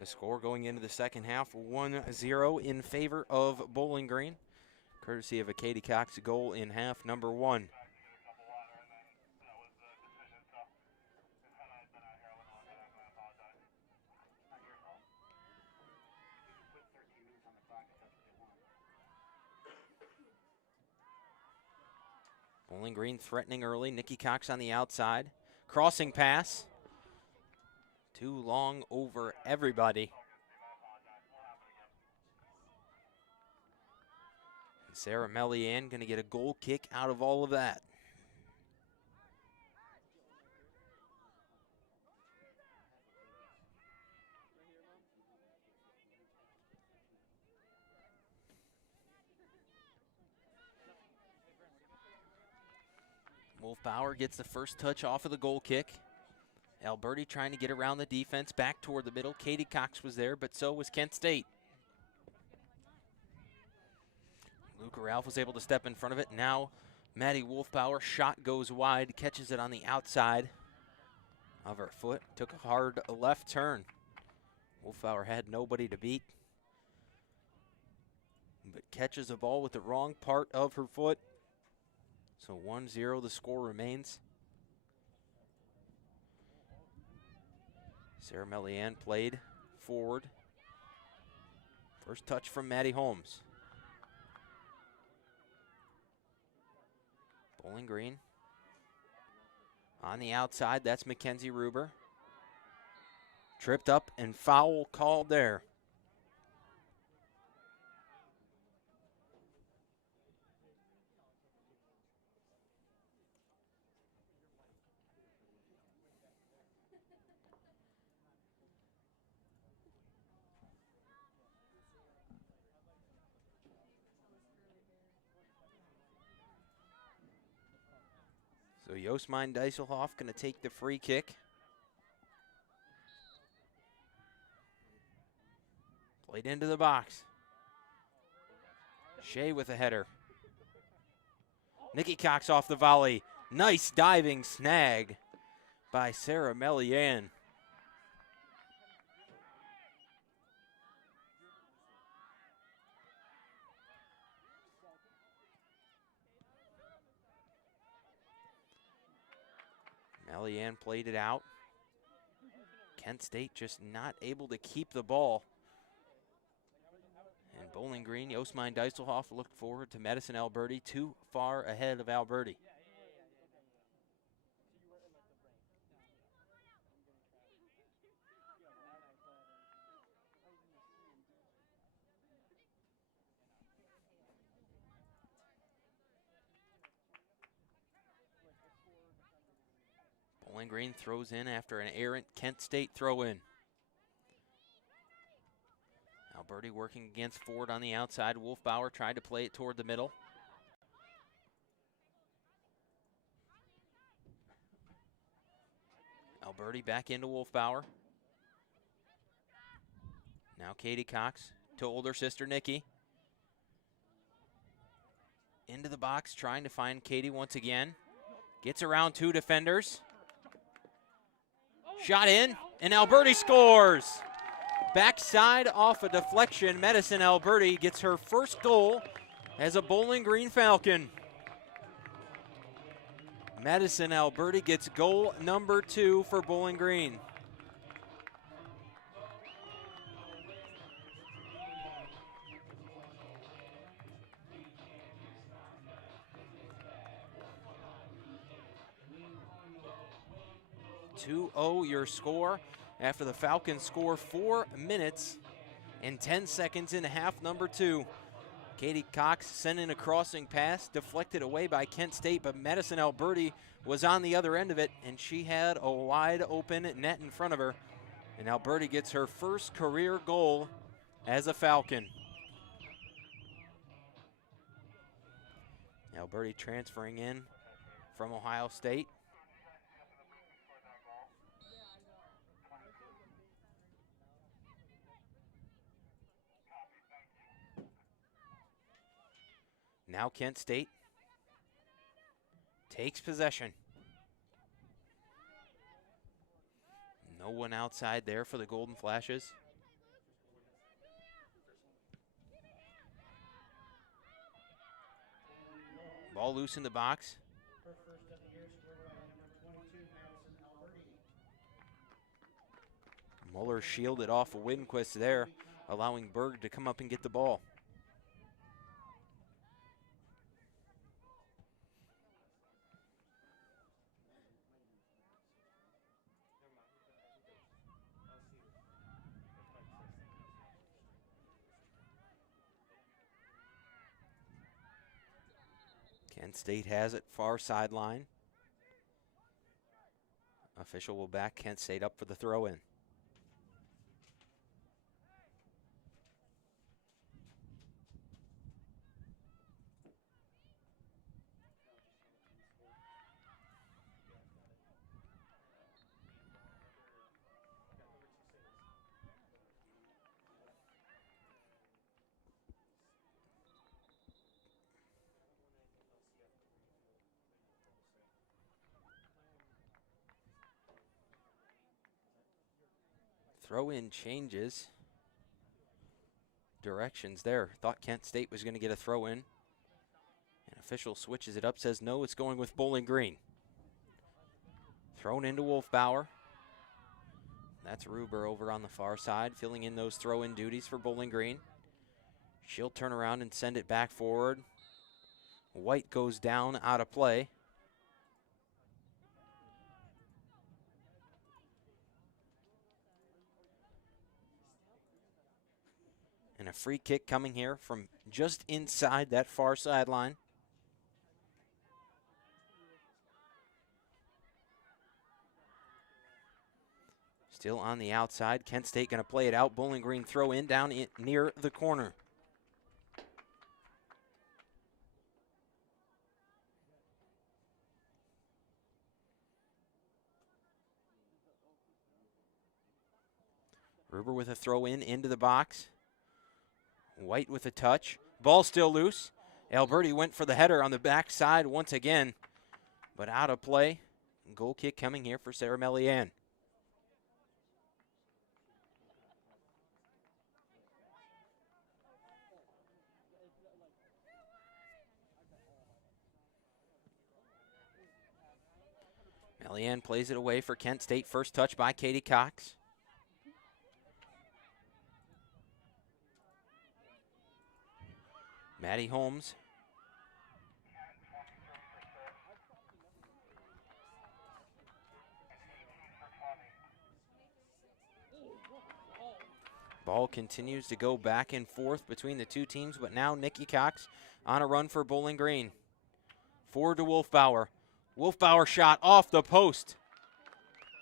The score going into the second half, 1-0 in favor of Bowling Green, courtesy of a Katie Cox goal in half number 1. Bowling Green threatening early. Nikki Cox on the outside. Crossing pass. Too long over everybody. And Sarah Melian going to get a goal kick out of all of that. Wolfbauer gets the first touch off of the goal kick. Alberti trying to get around the defense, back toward the middle. Katie Cox was there, but so was Kent State. Luca Ralph was able to step in front of it. Now Maddie Wolfbauer, shot goes wide, catches it on the outside of her foot. Took a hard left turn. Wolfbauer had nobody to beat, but catches the ball with the wrong part of her foot. So 1-0 the score remains. Sarah Melian played forward. First touch from Maddie Holmes. Bowling Green on the outside, that's Mackenzie Ruber. Tripped up and foul called there. So Josmine Dijsselhoff going to take the free kick. Played into the box. Shea with a header. Nikki Cox off the volley. Nice diving snag by Sarah Melian. Melian played it out. Kent State just not able to keep the ball. And Bowling Green, Josmine Dijsselhoff looked forward to Madison Alberti, too far ahead of Alberti. Bowling Green throws in after an errant Kent State throw in. Alberti working against Ford on the outside. Wolfbauer tried to play it toward the middle. Alberti back into Wolfbauer. Now Katie Cox to older sister Nikki. Into the box, trying to find Katie once again. Gets around 2 defenders. Shot in, and Alberti scores. Backside off a deflection. Madison Alberti gets her first goal as a Bowling Green Falcon. Madison Alberti gets goal number 2 for Bowling Green. Your score after the Falcons score 4 minutes and 10 seconds in half number 2. Katie Cox sending a crossing pass, deflected away by Kent State, but Madison Alberti was on the other end of it, and she had a wide open net in front of her. And Alberti gets her first career goal as a Falcon. Alberti transferring in from Ohio State. Now Kent State takes possession. No one outside there for the Golden Flashes. Ball loose in the box. Her first of the year, scored by number 22, Madison Alberti. Muller shielded off of Winquist there, allowing Berg to come up and get the ball. Kent State has it, far sideline. Official will back Kent State up for the throw-in. Throw-in changes directions there. Thought Kent State was going to get a throw-in. And official switches it up, says no, it's going with Bowling Green. Thrown into Wolfbauer. That's Ruber over on the far side, filling in those throw-in duties for Bowling Green. She'll turn around and send it back forward. White goes down, out of play. And a free kick coming here from just inside that far sideline. Still on the outside. Kent State going to play it out. Bowling Green throw in down near the corner. Ruber with a throw in into the box. White with a touch. Ball still loose. Alberti went for the header on the backside once again, but out of play. Goal kick coming here for Sarah Melian. Melian plays it away for Kent State. First touch by Katie Cox. Maddie Holmes. Ball continues to go back and forth between the two teams, but now Nikki Cox on a run for Bowling Green. Forward to Wolfbauer. Wolfbauer shot off the post.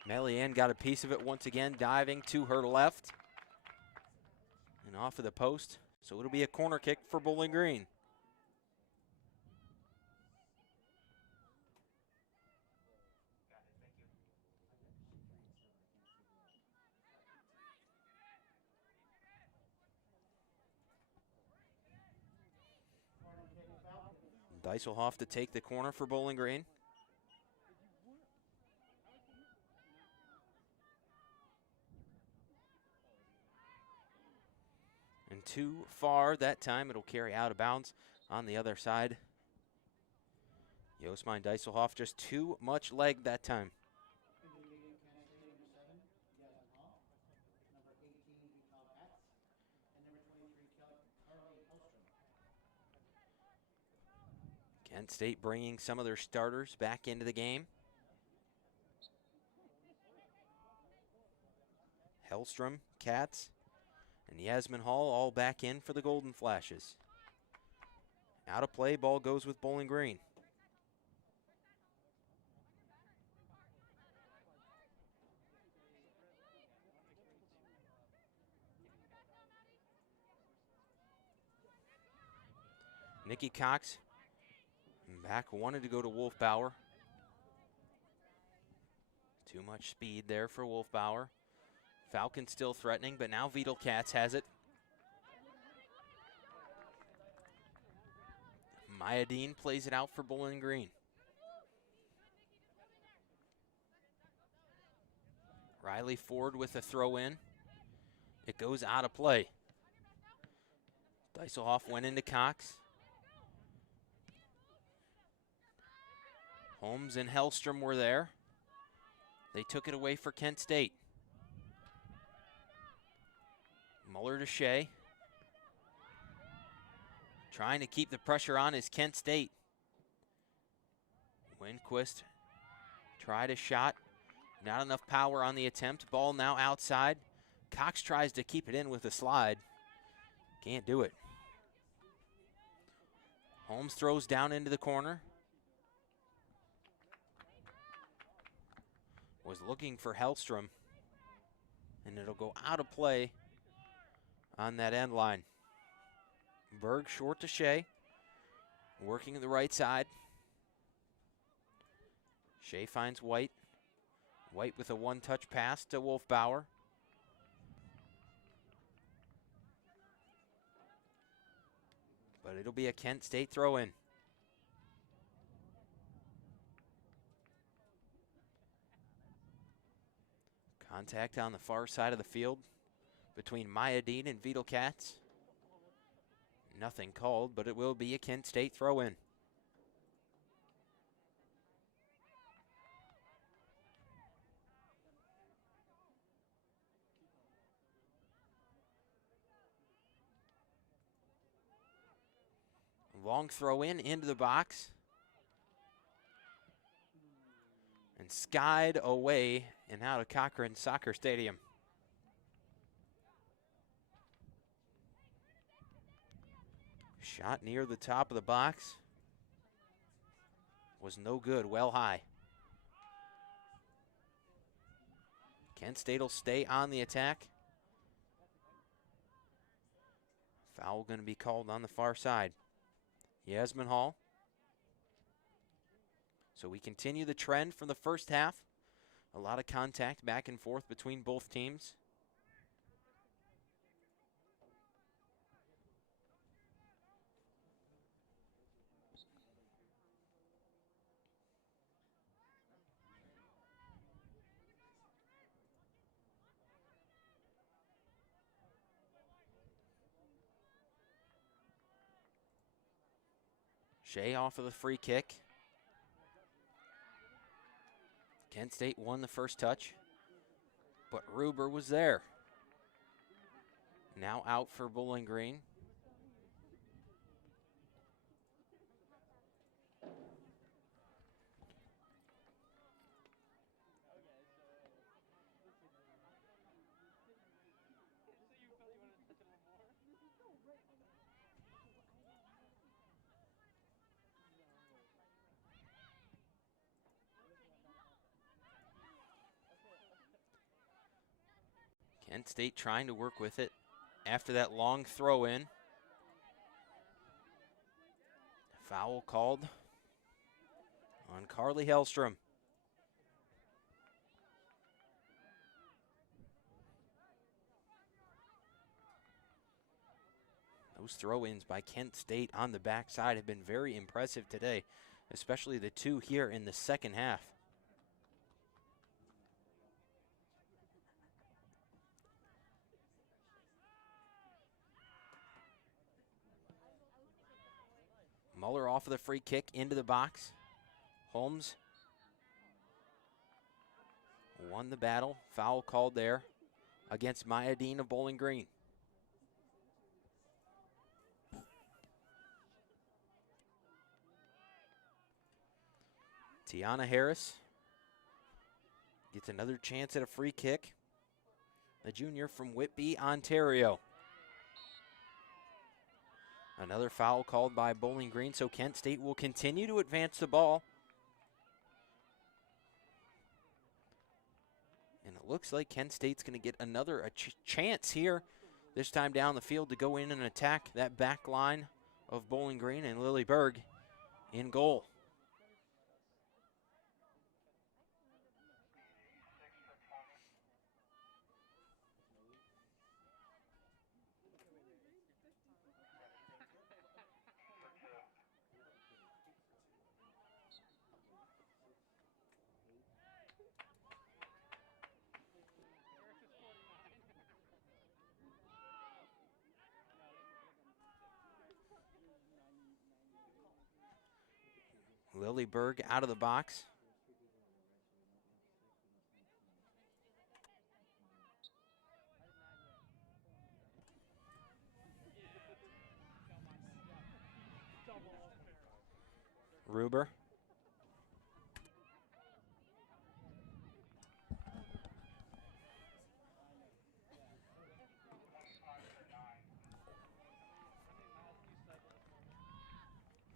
Melian got a piece of it once again, diving to her left. And off of the post. So it'll be a corner kick for Bowling Green. Deiselhoff to take the corner for Bowling Green. And too far that time. It'll carry out of bounds on the other side. Josmine Deiselhoff just too much leg that time. Kent State bringing some of their starters back into the game. Hellstrom, Katz, and Yasmin Hall all back in for the Golden Flashes. Out of play, ball goes with Bowling Green. Nikki Cox back, wanted to go to Wolfbauer. Too much speed there for Wolfbauer. Falcon still threatening, but now Vidal Katz has it. Maya Dean plays it out for Bowling Green. Riley Ford with a throw in. It goes out of play. Deiselhoff went into Cox. Holmes and Hellstrom were there. They took it away for Kent State. Muller to Shea. Trying to keep the pressure on is Kent State. Winquist tried a shot. Not enough power on the attempt. Ball now outside. Cox tries to keep it in with a slide. Can't do it. Holmes throws down into the corner. Was looking for Hellstrom. And it'll go out of play on that end line. Berg short to Shea. Working the right side. Shea finds White. White with a one-touch pass to Wolfbauer. But it'll be a Kent State throw-in. Contact on the far side of the field between Maya Dean and Vidal Katz. Nothing called, but it will be a Kent State throw-in. Long throw in into the box. And skied away and out of Cochrane Stadium. Shot near the top of the box. Was no good, well high. Kent State will stay on the attack. Foul going to be called on the far side. Yasmin Hall. So we continue the trend from the first half. A lot of contact back and forth between both teams. Shea off of the free kick. Kent State won the first touch, but Ruber was there. Now out for Bowling Green. Kent State trying to work with it after that long throw in. Foul called on Carly Hellstrom. Those throw-ins by Kent State on the backside have been very impressive today, especially the two here in the second half. Muller off of the free kick into the box. Holmes won the battle. Foul called there against Maya Dean of Bowling Green. Tiana Harris gets another chance at a free kick. A junior from Whitby, Ontario. Another foul called by Bowling Green, so Kent State will continue to advance the ball. And it looks like Kent State's going to get another chance here, this time down the field, to go in and attack that back line of Bowling Green and Lily Berg in goal. Lily Berg out of the box. Ruber.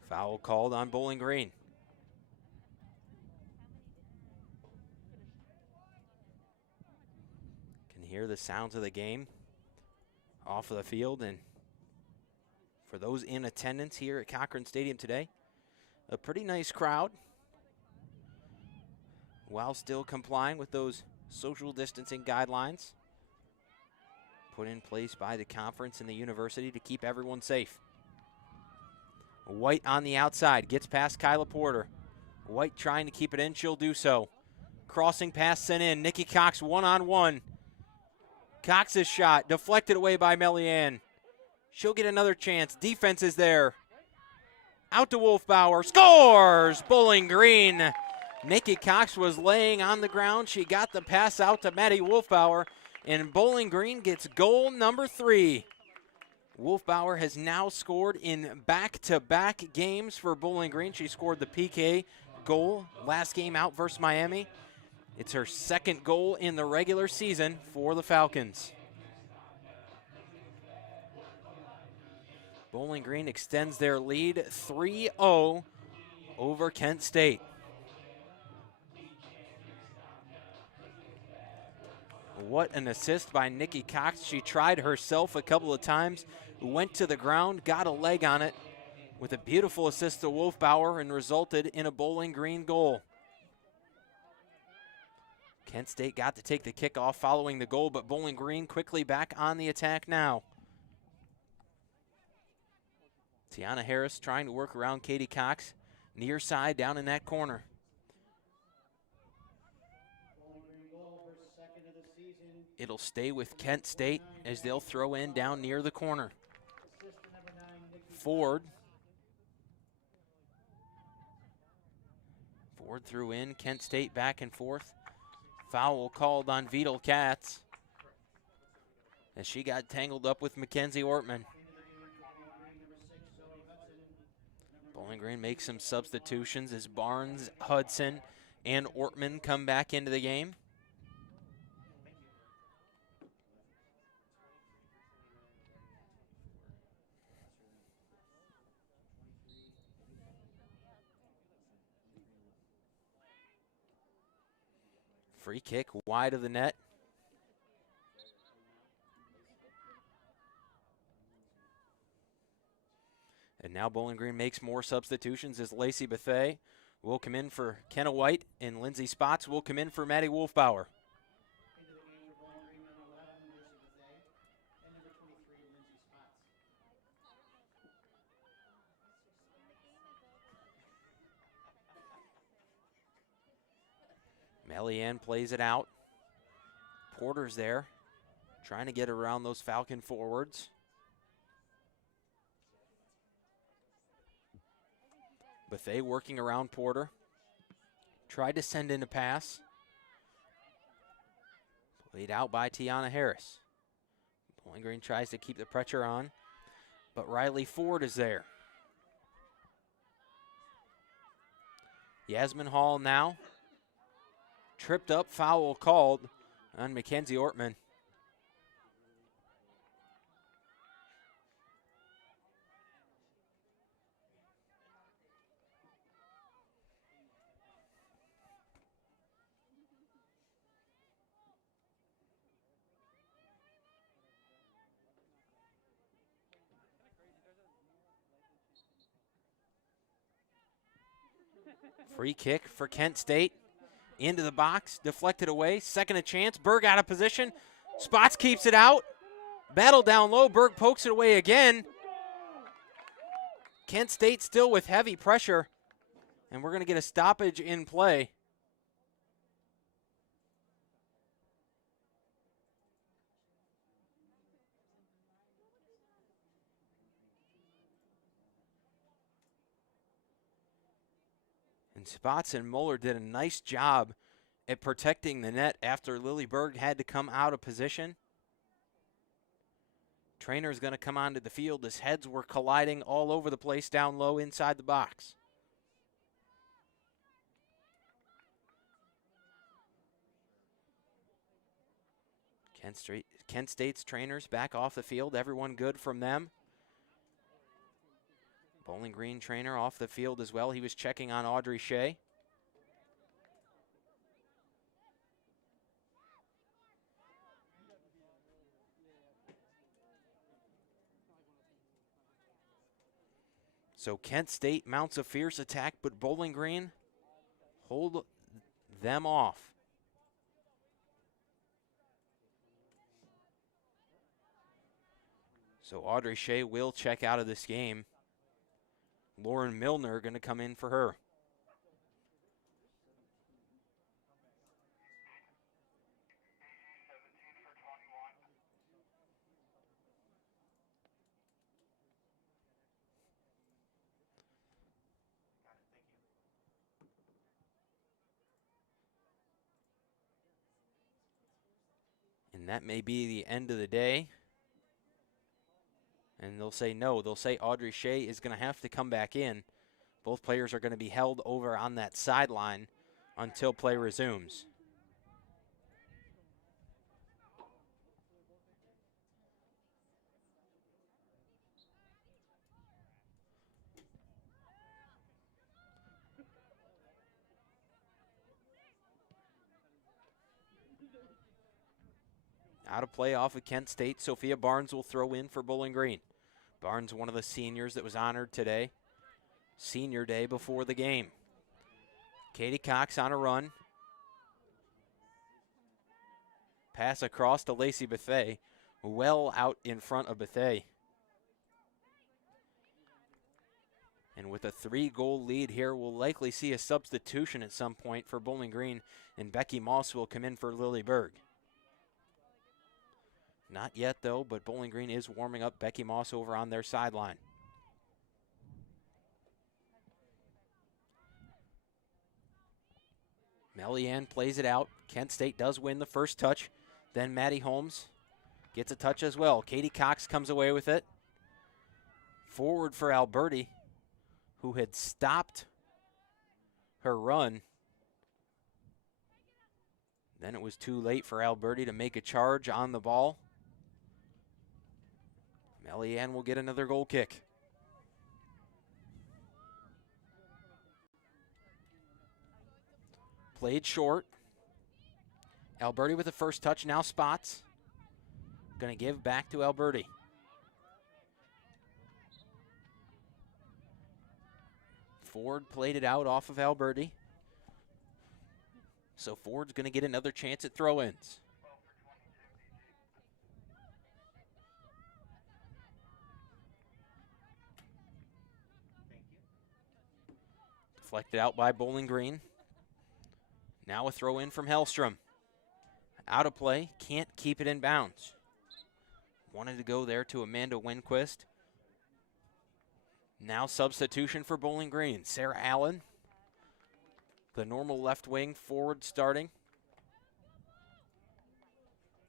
Foul called on Bowling Green. Can hear the sounds of the game off of the field, and for those in attendance here at Cochrane Stadium today, a pretty nice crowd while still complying with those social distancing guidelines put in place by the conference and the university to keep everyone safe. White on the outside, gets past Kyla Porter. White trying to keep it in, she'll do so. Crossing pass sent in, Nikki Cox one-on-one. Cox's shot deflected away by Melianne. She'll get another chance, defense is there. Out to Wolfbauer, scores! Bowling Green. Nikki Cox was laying on the ground. She got the pass out to Maddie Wolfbauer, and Bowling Green gets goal number 3. Wolfbauer has now scored in back-to-back games for Bowling Green. She scored the PK goal last game out versus Miami. It's her second goal in the regular season for the Falcons. Bowling Green extends their lead 3-0 over Kent State. What an assist by Nikki Cox. She tried herself a couple of times, went to the ground, got a leg on it with a beautiful assist to Wolfbauer and resulted in a Bowling Green goal. Kent State got to take the kickoff following the goal, but Bowling Green quickly back on the attack now. Tiana Harris trying to work around Katie Cox, near side down in that corner. It'll stay with Kent State as they'll throw in down near the corner. Ford threw in, Kent State back and forth. Foul called on Vidal Katz as she got tangled up with Mackenzie Ortman. Bowling Green makes some substitutions as Barnes, Hudson, and Ortman come back into the game. Free kick wide of the net. And now Bowling Green makes more substitutions as Lacey Bethay will come in for Kenna White, and Lindsay Spots will come in for Maddie Wolfbauer. Melianne plays it out. Porter's there, trying to get around those Falcon forwards. Bethay working around Porter. Tried to send in a pass. Played out by Tiana Harris. Bowling Green tries to keep the pressure on, but Riley Ford is there. Yasmin Hall now. Tripped up, foul called on Mackenzie Ortman. Free kick for Kent State. Into the box, deflected away, second a chance. Berg out of position. Spots keeps it out. Battle down low. Berg pokes it away again. Kent State still with heavy pressure, and we're going to get a stoppage in play. And Spots and Moeller did a nice job at protecting the net after Lilleberg had to come out of position. Trainer's going to come onto the field as heads were colliding all over the place down low inside the box. Kent State's trainers back off the field. Everyone good from them. Bowling Green trainer off the field as well. He was checking on Audrey Shea. So Kent State mounts a fierce attack, but Bowling Green hold them off. So Audrey Shea will check out of this game. Lauren Milner going to come in for her. And that may be the end of the day. And they'll say no. They'll say Audrey Shea is going to have to come back in. Both players are going to be held over on that sideline until play resumes. Out of play off of Kent State. Sophia Barnes will throw in for Bowling Green. Barnes, one of the seniors that was honored today. Senior day before the game. Katie Cox on a run. Pass across to Lacey Bethay. Well out in front of Bethay. And with a 3-goal lead here, we'll likely see a substitution at some point for Bowling Green, and Becky Moss will come in for Lilleberg. Not yet, though, but Bowling Green is warming up Becky Moss over on their sideline. Melianne plays it out. Kent State does win the first touch. Then Maddie Holmes gets a touch as well. Katie Cox comes away with it. Forward for Alberti, who had stopped her run. Then it was too late for Alberti to make a charge on the ball. Melianne will get another goal kick. Played short. Alberti with the first touch, now Spots. Going to give back to Alberti. Ford played it out off of Alberti. So Ford's going to get another chance at throw-ins. Deflected out by Bowling Green. Now a throw in from Hellstrom. Out of play, can't keep it in bounds. Wanted to go there to Amanda Winquist. Now substitution for Bowling Green. Sarah Allen, the normal left wing forward starting.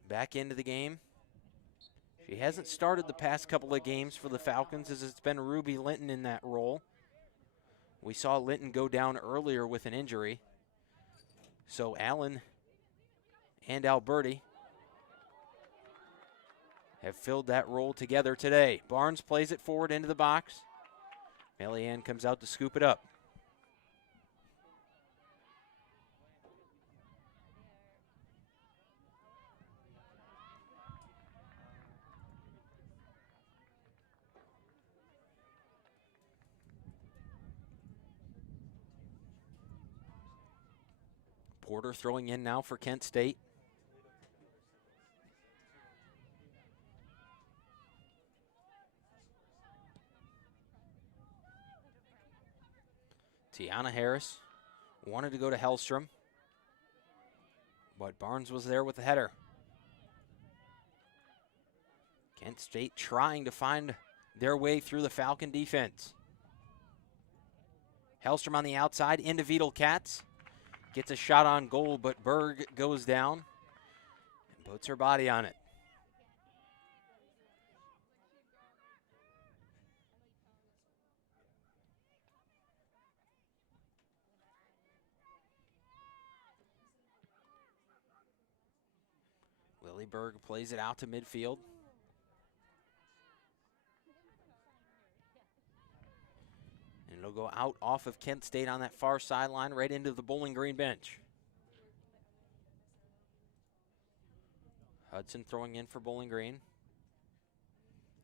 Back into the game. She hasn't started the past couple of games for the Falcons, as it's been Ruby Linton in that role. We saw Linton go down earlier with an injury. So Allen and Alberti have filled that role together today. Barnes plays it forward into the box. Melianne comes out to scoop it up. Porter throwing in now for Kent State. Tiana Harris wanted to go to Hellstrom, but Barnes was there with the header. Kent State trying to find their way through the Falcon defense. Hellstrom on the outside into Vidal Katz. Gets a shot on goal, but Berg goes down and puts her body on it. Lily Berg plays it out to midfield. And it'll go out off of Kent State on that far sideline right into the Bowling Green bench. Hudson throwing in for Bowling Green.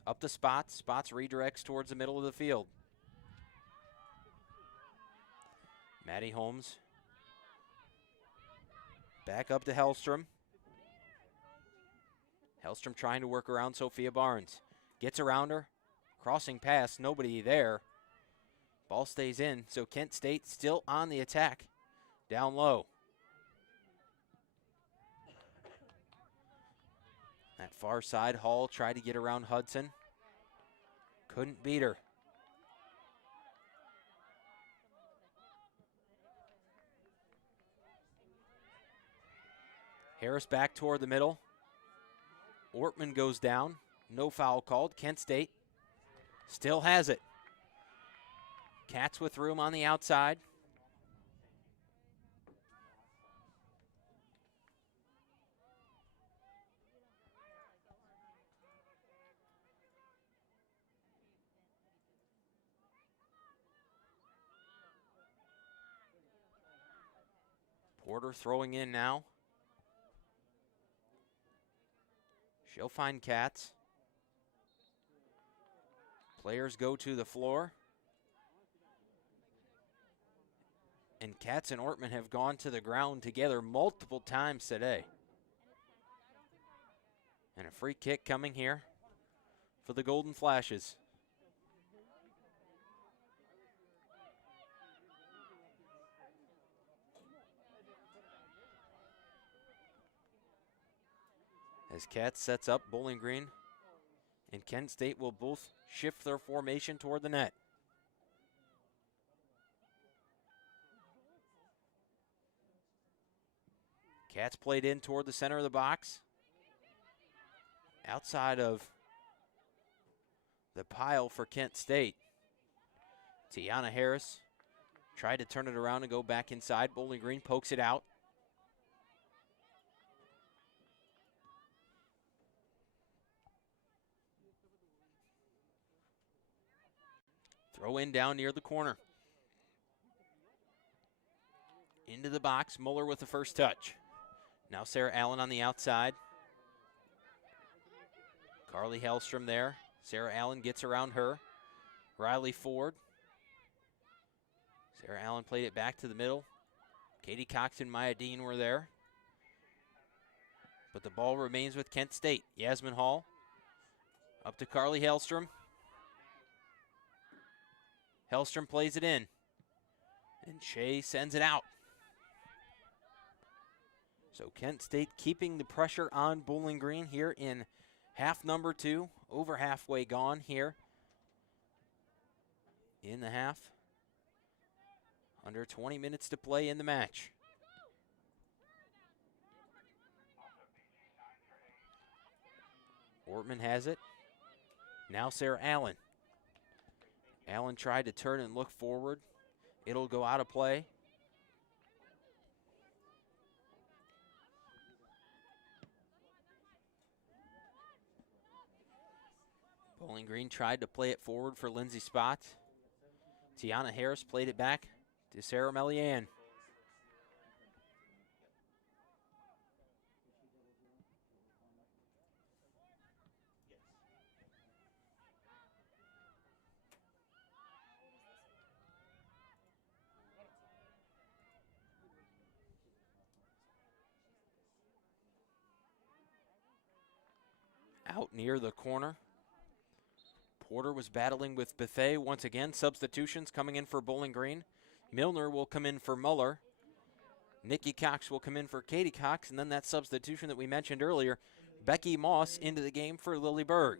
Up to Spots. Spots redirects towards the middle of the field. Maddie Holmes. Back up to Hellstrom. Hellstrom trying to work around Sophia Barnes. Gets around her. Crossing pass. Nobody there. Ball stays in, so Kent State still on the attack. Down low. That far side, Hall tried to get around Hudson. Couldn't beat her. Harris back toward the middle. Ortman goes down. No foul called. Kent State still has it. Katz with room on the outside. Porter throwing in now. She'll find Katz. Players go to the floor. And Katz and Ortman have gone to the ground together multiple times today. And a free kick coming here for the Golden Flashes. As Katz sets up, Bowling Green and Kent State will both shift their formation toward the net. Katz played in toward the center of the box. Outside of the pile for Kent State. Tiana Harris tried to turn it around and go back inside. Bowling Green pokes it out. Throw in down near the corner. Into the box, Muller with the first touch. Now Sarah Allen on the outside. Carly Hellstrom there. Sarah Allen gets around her. Riley Ford. Sarah Allen played it back to the middle. Katie Cox and Maya Dean were there. But the ball remains with Kent State. Yasmin Hall up to Carly Hellstrom. Hellstrom plays it in. And Shea sends it out. So Kent State keeping the pressure on Bowling Green here in half number 2. Over halfway gone here in the half. Under 20 minutes to play in the match. Ortman has it. Now Sarah Allen. Allen tried to turn and look forward. It'll go out of play. Bowling Green tried to play it forward for Lindsay Spots. Tiana Harris played it back to Sarah Melian. Out near the corner. Porter was battling with Bethea once again. Substitutions coming in for Bowling Green. Milner will come in for Muller. Nikki Cox will come in for Katie Cox. And then that substitution that we mentioned earlier, Becky Moss into the game for Lily Berg.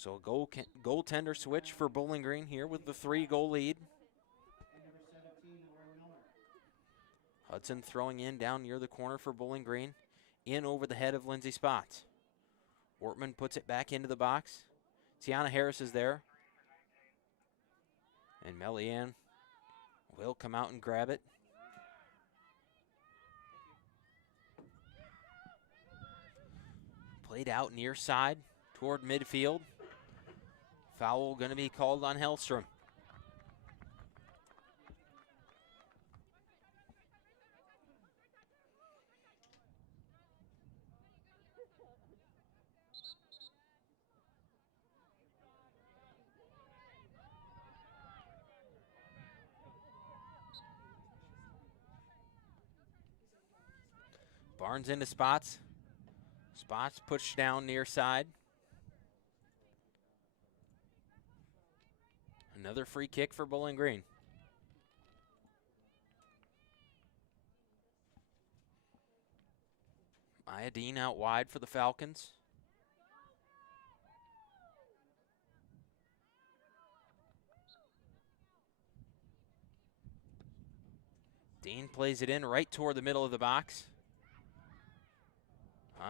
So a goaltender switch for Bowling Green here with the 3-goal lead. And number 17, Lauren Milner. Hudson throwing in down near the corner for Bowling Green. In over the head of Lindsay Spots. Ortman puts it back into the box. Tiana Harris is there. And Melianne will come out and grab it. Played out near side toward midfield. Foul going to be called on Hellstrom. Barnes into Spots. Spots pushed down near side. Another free kick for Bowling Green. Maya Dean out wide for the Falcons. Dean plays it in right toward the middle of the box.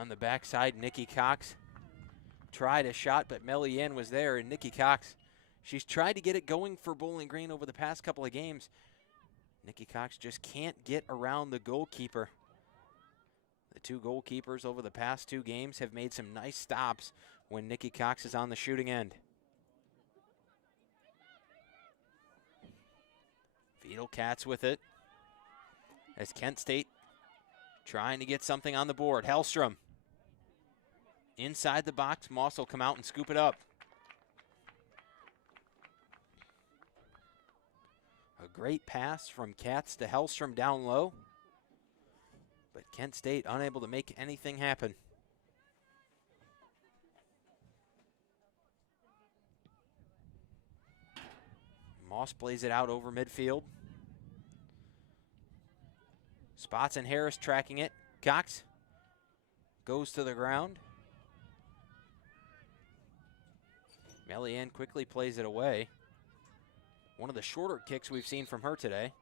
On the backside, Nikki Cox tried a shot, but Melianne was there, and Nikki Cox, she's tried to get it going for Bowling Green over the past couple of games. Nikki Cox just can't get around the goalkeeper. The two goalkeepers over the past 2 games have made some nice stops when Nikki Cox is on the shooting end. Vidal Cats with it. As Kent State trying to get something on the board. Hellstrom inside the box. Moss will come out and scoop it up. A great pass from Katz to Hellstrom down low. But Kent State unable to make anything happen. Moss plays it out over midfield. Spots and Harris tracking it. Cox goes to the ground. Melianne quickly plays it away. One of the shorter kicks we've seen from her today.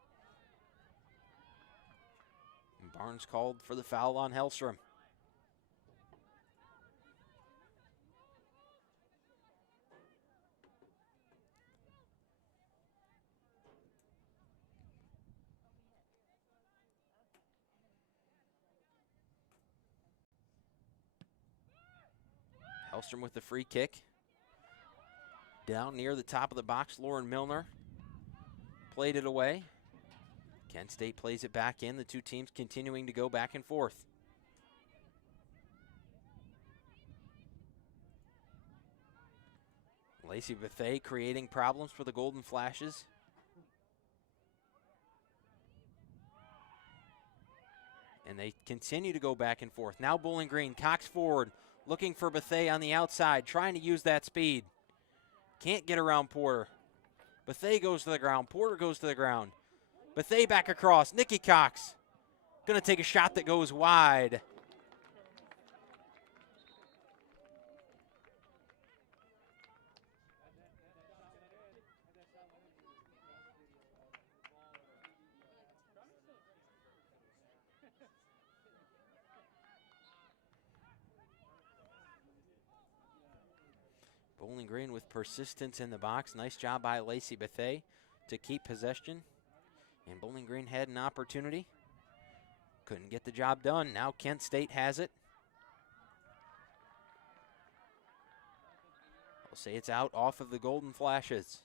And Barnes called for the foul on Hellstrom. Hellstrom with the free kick. Down near the top of the box, Lauren Milner played it away. Kent State plays it back in. The two teams continuing to go back and forth. Lacey Bethea creating problems for the Golden Flashes. And they continue to go back and forth. Now Bowling Green, Cox forward, looking for Bethea on the outside, trying to use that speed. Can't get around Porter. Bethea goes to the ground. Porter goes to the ground. Bethea back across. Nikki Cox going to take a shot that goes wide. Bowling Green with persistence in the box. Nice job by Lacey Bethea to keep possession. And Bowling Green had an opportunity. Couldn't get the job done. Now Kent State has it. I'll say it's out off of the Golden Flashes.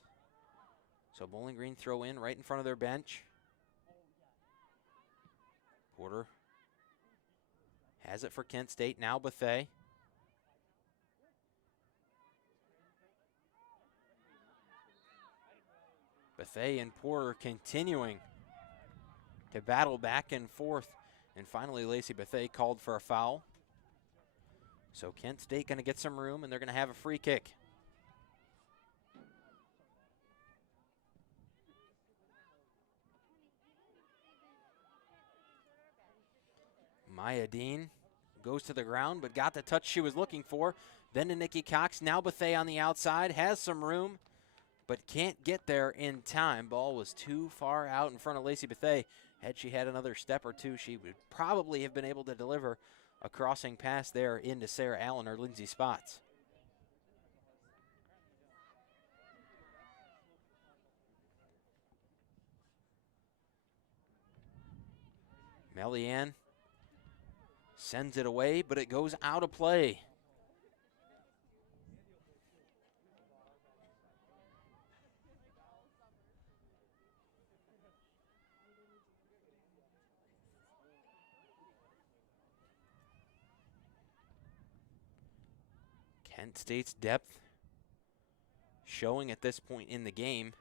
So Bowling Green throw in right in front of their bench. Porter has it for Kent State. Now Bethea. Bethea and Porter continuing to battle back and forth. And finally, Lacey Bethea called for a foul. So Kent State going to get some room, and they're going to have a free kick. Maya Dean Goes to the ground, but got the touch she was looking for. Then to Nikki Cox. Now Bethea on the outside. Has some room, but can't get there in time. Ball was too far out in front of Lacey Bethea. Had she had another step or two, she would probably have been able to deliver a crossing pass there into Sarah Allen or Lindsay Spots. Melian sends it away, but it goes out of play. Kent State's depth showing at this point in the game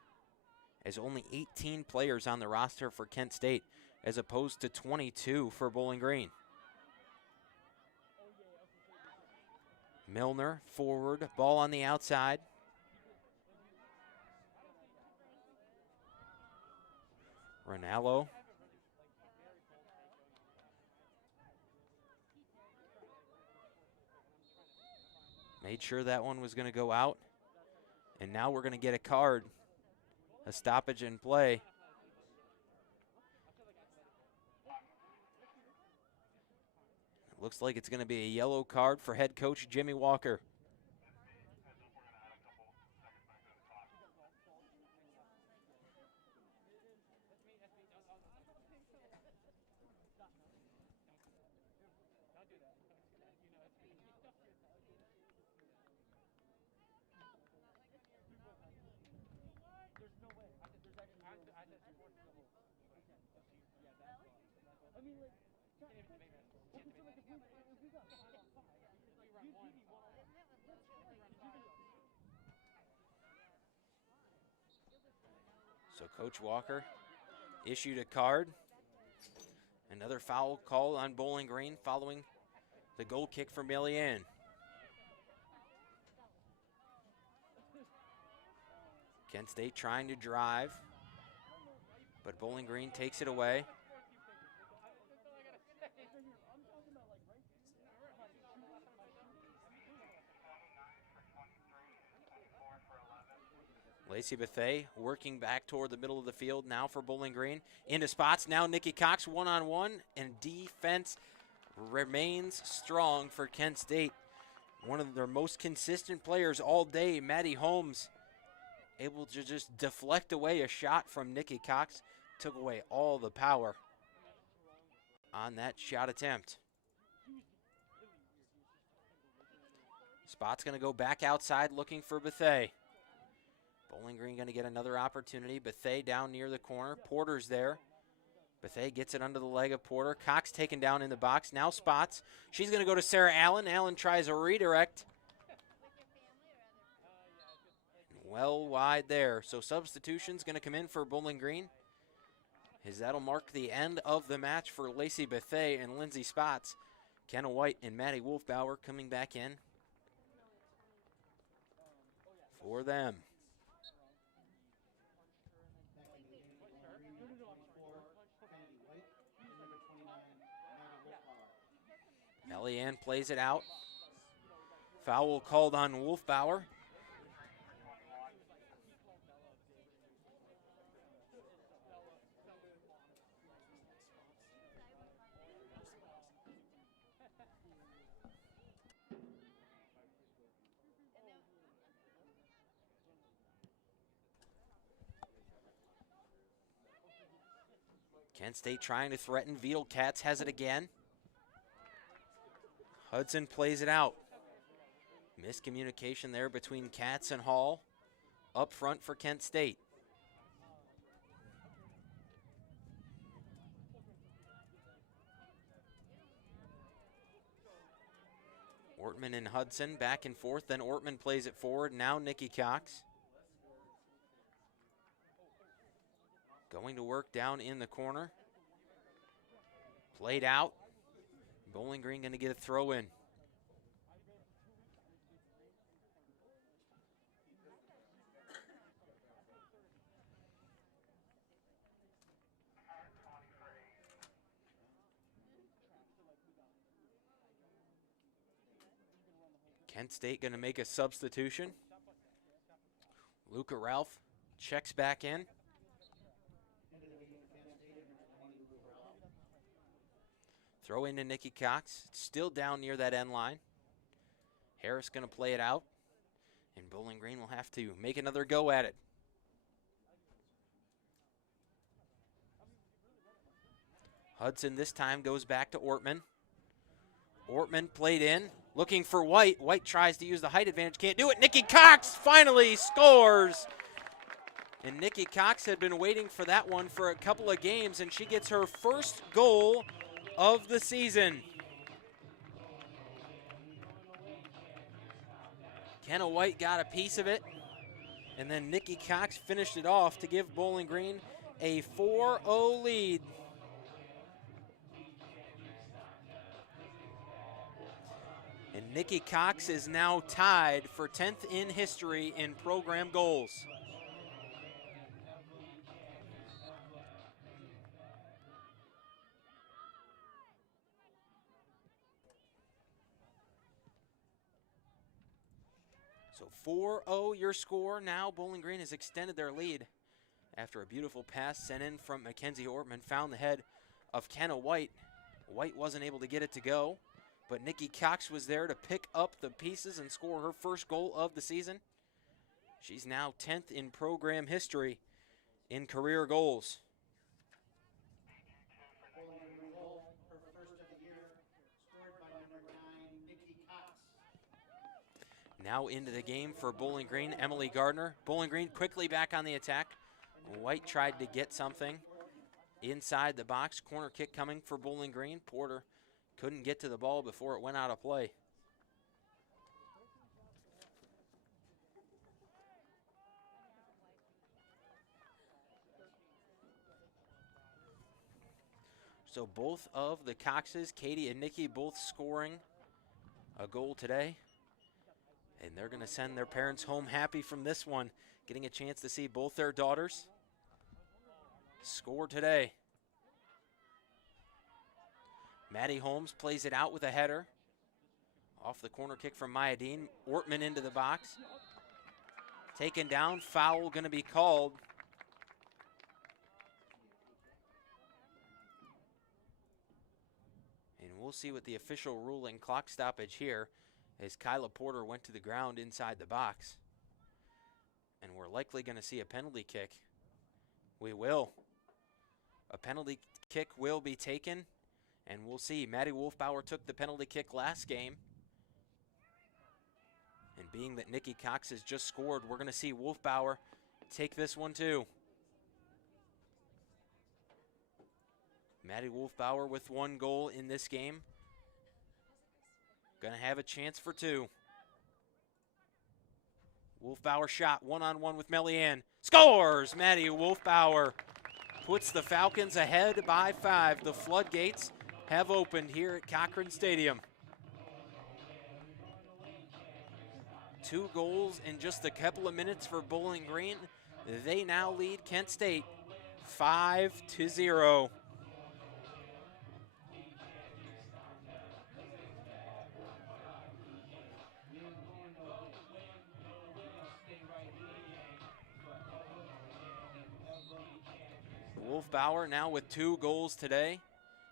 as only 18 players on the roster for Kent State as opposed to 22 for Bowling Green. Milner forward, ball on the outside. Ronaldo. Made sure that one was going to go out. And now we're going to get a card, a stoppage in play. It looks like it's going to be a yellow card for head coach Jimmy Walker. So Coach Walker issued a card. Another foul call on Bowling Green following the goal kick for Melian. Kent State trying to drive, but Bowling Green takes it away. Lacey Bethea working back toward the middle of the field now for Bowling Green. Into Spots, now Nikki Cox one-on-one, and defense remains strong for Kent State. One of their most consistent players all day, Maddie Holmes, able to just deflect away a shot from Nikki Cox. Took away all the power on that shot attempt. Spot's going to go back outside looking for Bethea. Bowling Green going to get another opportunity. Bethea down near the corner. Porter's there. Bethea gets it under the leg of Porter. Cox taken down in the box. Now Spots. She's going to go to Sarah Allen. Allen tries a redirect. Well wide there. So substitution's going to come in for Bowling Green, as that'll mark the end of the match for Lacey Bethea and Lindsay Spots. Kenna White and Maddie Wolfbauer coming back in for them. Melian plays it out. Foul called on Wolfbauer. Kent State trying to threaten. Vidal Katz has it again. Hudson plays it out. Miscommunication there between Katz and Hall. Up front for Kent State. Ortman and Hudson back and forth. Then Ortman plays it forward. Now Nikki Cox. Going to work down in the corner. Played out. Bowling Green going to get a throw in. Kent State going to make a substitution. Luca Ralph checks back in. Throw into Nikki Cox. It's still down near that end line. Harris going to play it out. And Bowling Green will have to make another go at it. Hudson this time goes back to Ortman. Ortman played in, looking for White. White tries to use the height advantage, can't do it. Nikki Cox finally scores. And Nikki Cox had been waiting for that one for a couple of games, and she gets her first goal of the season. Kenna White got a piece of it, and then Nikki Cox finished it off to give Bowling Green a 4-0 lead. And Nikki Cox is now tied for 10th in history in program goals. So 4-0 your score. Now Bowling Green has extended their lead after a beautiful pass sent in from Mackenzie Ortman. Found the head of Kenna White. White wasn't able to get it to go, but Nikki Cox was there to pick up the pieces and score her first goal of the season. She's now 10th in program history in career goals. Now into the game for Bowling Green, Emily Gardner. Bowling Green quickly back on the attack. White tried to get something inside the box. Corner kick coming for Bowling Green. Porter couldn't get to the ball before it went out of play. So both of the Coxes, Katie and Nikki, both scoring a goal today. And they're going to send their parents home happy from this one, getting a chance to see both their daughters score today. Maddie Holmes plays it out with a header. Off the corner kick from Maya Dean. Ortman into the box. Taken down, foul going to be called. And we'll see what the official ruling, clock stoppage here, as Kyla Porter went to the ground inside the box. And we're likely going to see a penalty kick. We will. A penalty kick will be taken, and we'll see. Maddie Wolfbauer took the penalty kick last game. And being that Nikki Cox has just scored, we're going to see Wolfbauer take this one too. Maddie Wolfbauer with one goal in this game. Going to have a chance for two. Wolfbauer shot one-on-one with Melianne. Scores! Maddie Wolfbauer puts the Falcons ahead by 5. The floodgates have opened here at Cochrane Stadium. 2 goals in just a couple of minutes for Bowling Green. They now lead Kent State 5-0. Wolfbauer now with 2 goals today.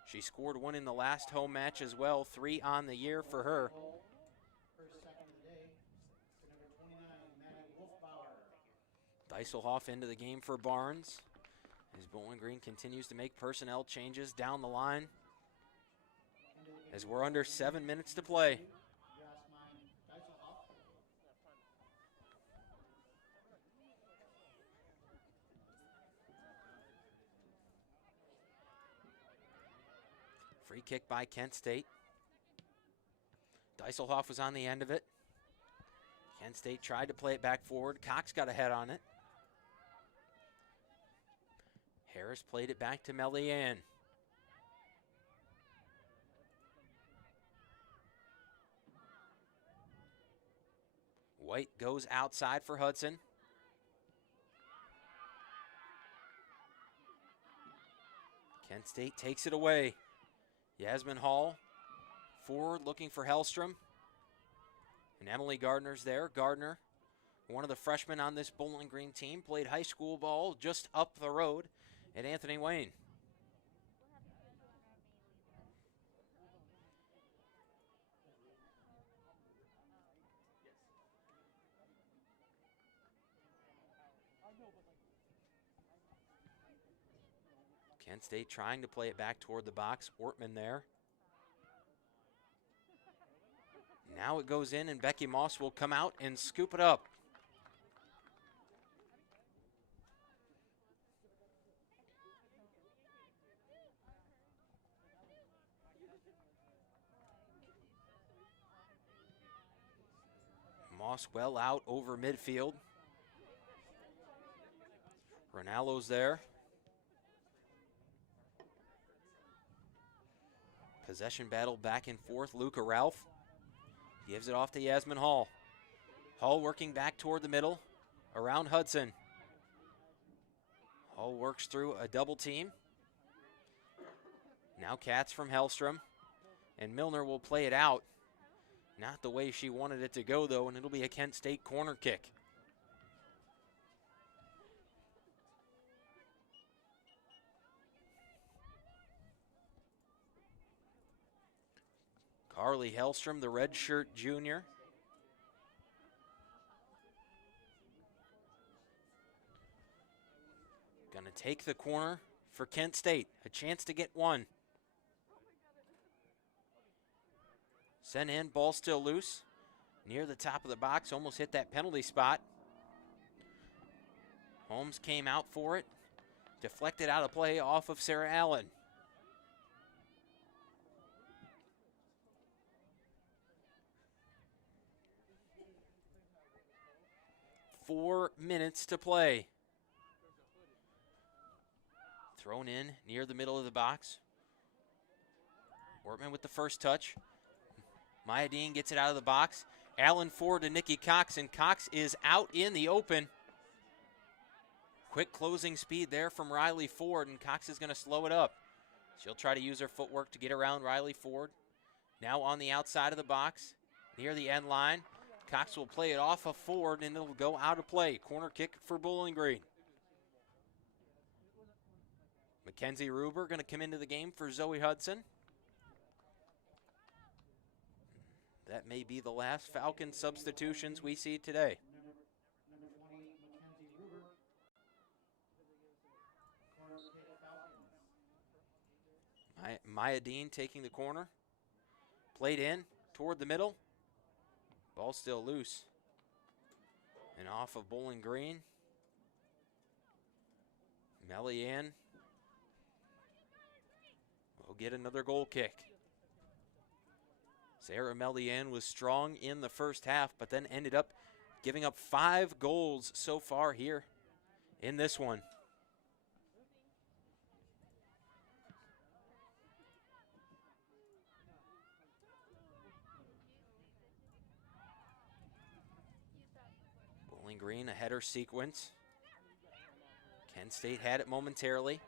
She scored 1 in the last home match as well, 3 on the year for her. Dieselhoff into the game for Barnes as Bowling Green continues to make personnel changes down the line as we're under 7 minutes to play. Free kick by Kent State. Dieselhoff was on the end of it. Kent State tried to play it back forward. Cox got a head on it. Harris played it back to Melianne. White goes outside for Hudson. Kent State takes it away. Yasmin Hall forward looking for Hellstrom. And Emily Gardner's there. Gardner, one of the freshmen on this Bowling Green team, played high school ball just up the road at Anthony Wayne. Kent State trying to play it back toward the box. Ortman there. Now it goes in, and Becky Moss will come out and scoop it up. Moss well out over midfield. Ronaldo's there. Possession battle back and forth. Luca Ralph gives it off to Yasmin Hall. Hall working back toward the middle, around Hudson. Hall works through a double team. Now Katz from Hellstrom, and Milner will play it out. Not the way she wanted it to go, though, and it'll be a Kent State corner kick. Carly Hellstrom, the redshirt junior. Gonna take the corner for Kent State. A chance to get one. Sent in, ball still loose. Near the top of the box, almost hit that penalty spot. Holmes came out for it. Deflected out of play off of Sarah Allen. Four minutes to play. Thrown in near the middle of the box. Ortman with the first touch. Maya Dean gets it out of the box. Allen forward to Nikki Cox, and Cox is out in the open. Quick closing speed there from Riley Ford, and Cox is going to slow it up. She'll try to use her footwork to get around Riley Ford. Now on the outside of the box, near the end line. Cox will play it off of Ford, and it'll go out of play. Corner kick for Bowling Green. Mackenzie Ruber going to come into the game for Zoe Hudson. That may be the last Falcon substitutions we see today. Number 20, Mackenzie Ruber. Corner kick Falcons. Maya Dean taking the corner. Played in toward the middle. Ball still loose. And off of Bowling Green. Melian will get another goal kick. Sarah Melian was strong in the first half, but then ended up giving up 5 goals so far here in this one. Bowling Green, a header sequence. Kent State had it momentarily.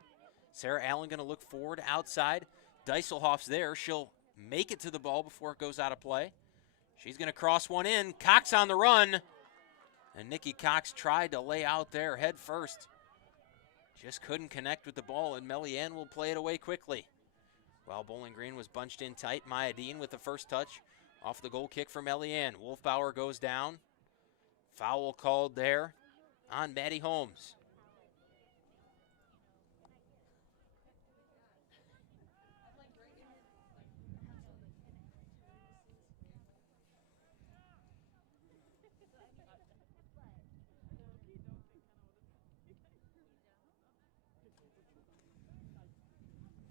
Sarah Allen going to look forward outside. Dieselhoff's there. She'll make it to the ball before it goes out of play. She's going to cross one in. Cox on the run. And Nikki Cox tried to lay out there head first. Just couldn't connect with the ball, and Melian will play it away quickly. While Bowling Green was bunched in tight, Maya Dean with the first touch off the goal kick for Melian. Wolfbauer goes down. Foul called there on Maddie Holmes.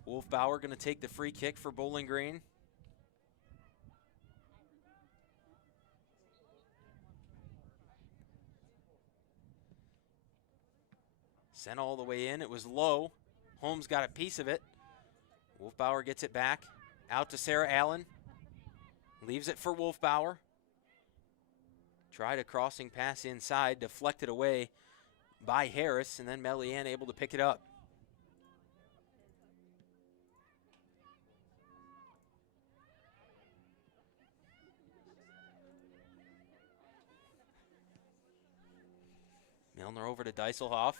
Wolfbauer going to take the free kick for Bowling Green. Sent all the way in. It was low. Holmes got a piece of it. Wolfbauer gets it back. Out to Sarah Allen. Leaves it for Wolfbauer. Tried a crossing pass inside. Deflected away by Harris. And then Melian able to pick it up. Kellner over to Deiselhoff.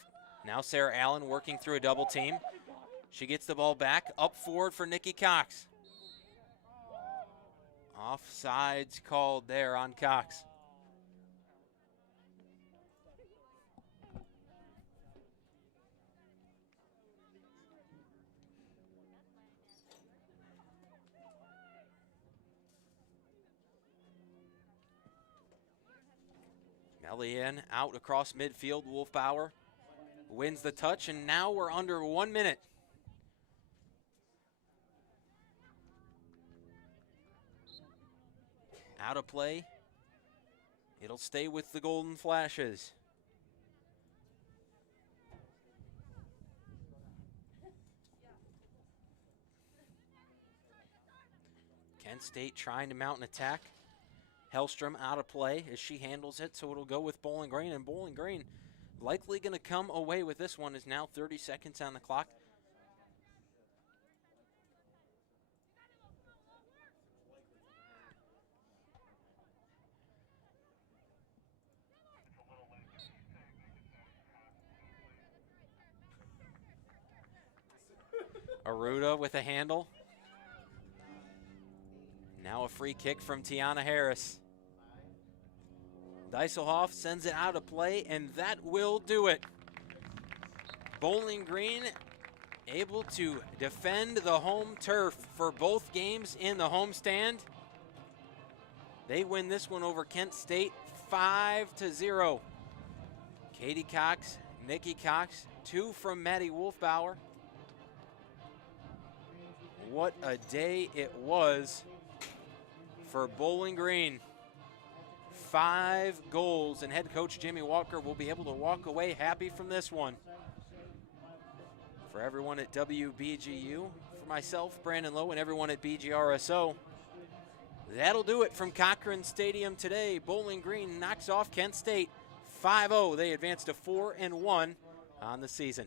Now Sarah Allen working through a double team. She gets the ball back, up forward for Nikki Cox. Offsides called there on Cox. Melian out across midfield. Wolfbauer wins the touch, and now we're under 1 minute. Out of play. It'll stay with the Golden Flashes. Kent State trying to mount an attack. Hellstrom out of play as she handles it, so it'll go with Bowling Green, and Bowling Green likely going to come away with this one. Is now 30 seconds on the clock. Aruda with a handle. Now a free kick from Tiana Harris. Deiselhoff sends it out of play, and that will do it. Bowling Green able to defend the home turf for both games in the homestand. They win this one over Kent State 5-0. Katie Cox, Nikki Cox, 2 from Maddie Wolfbauer. What a day it was for Bowling Green. 5 goals, and head coach Jimmy Walker will be able to walk away happy from this one. For everyone at WBGU, for myself, Brandon Lowe, and everyone at BGRSO, that'll do it from Cochrane Stadium today. Bowling Green knocks off Kent State 5-0. They advance to 4-1 on the season.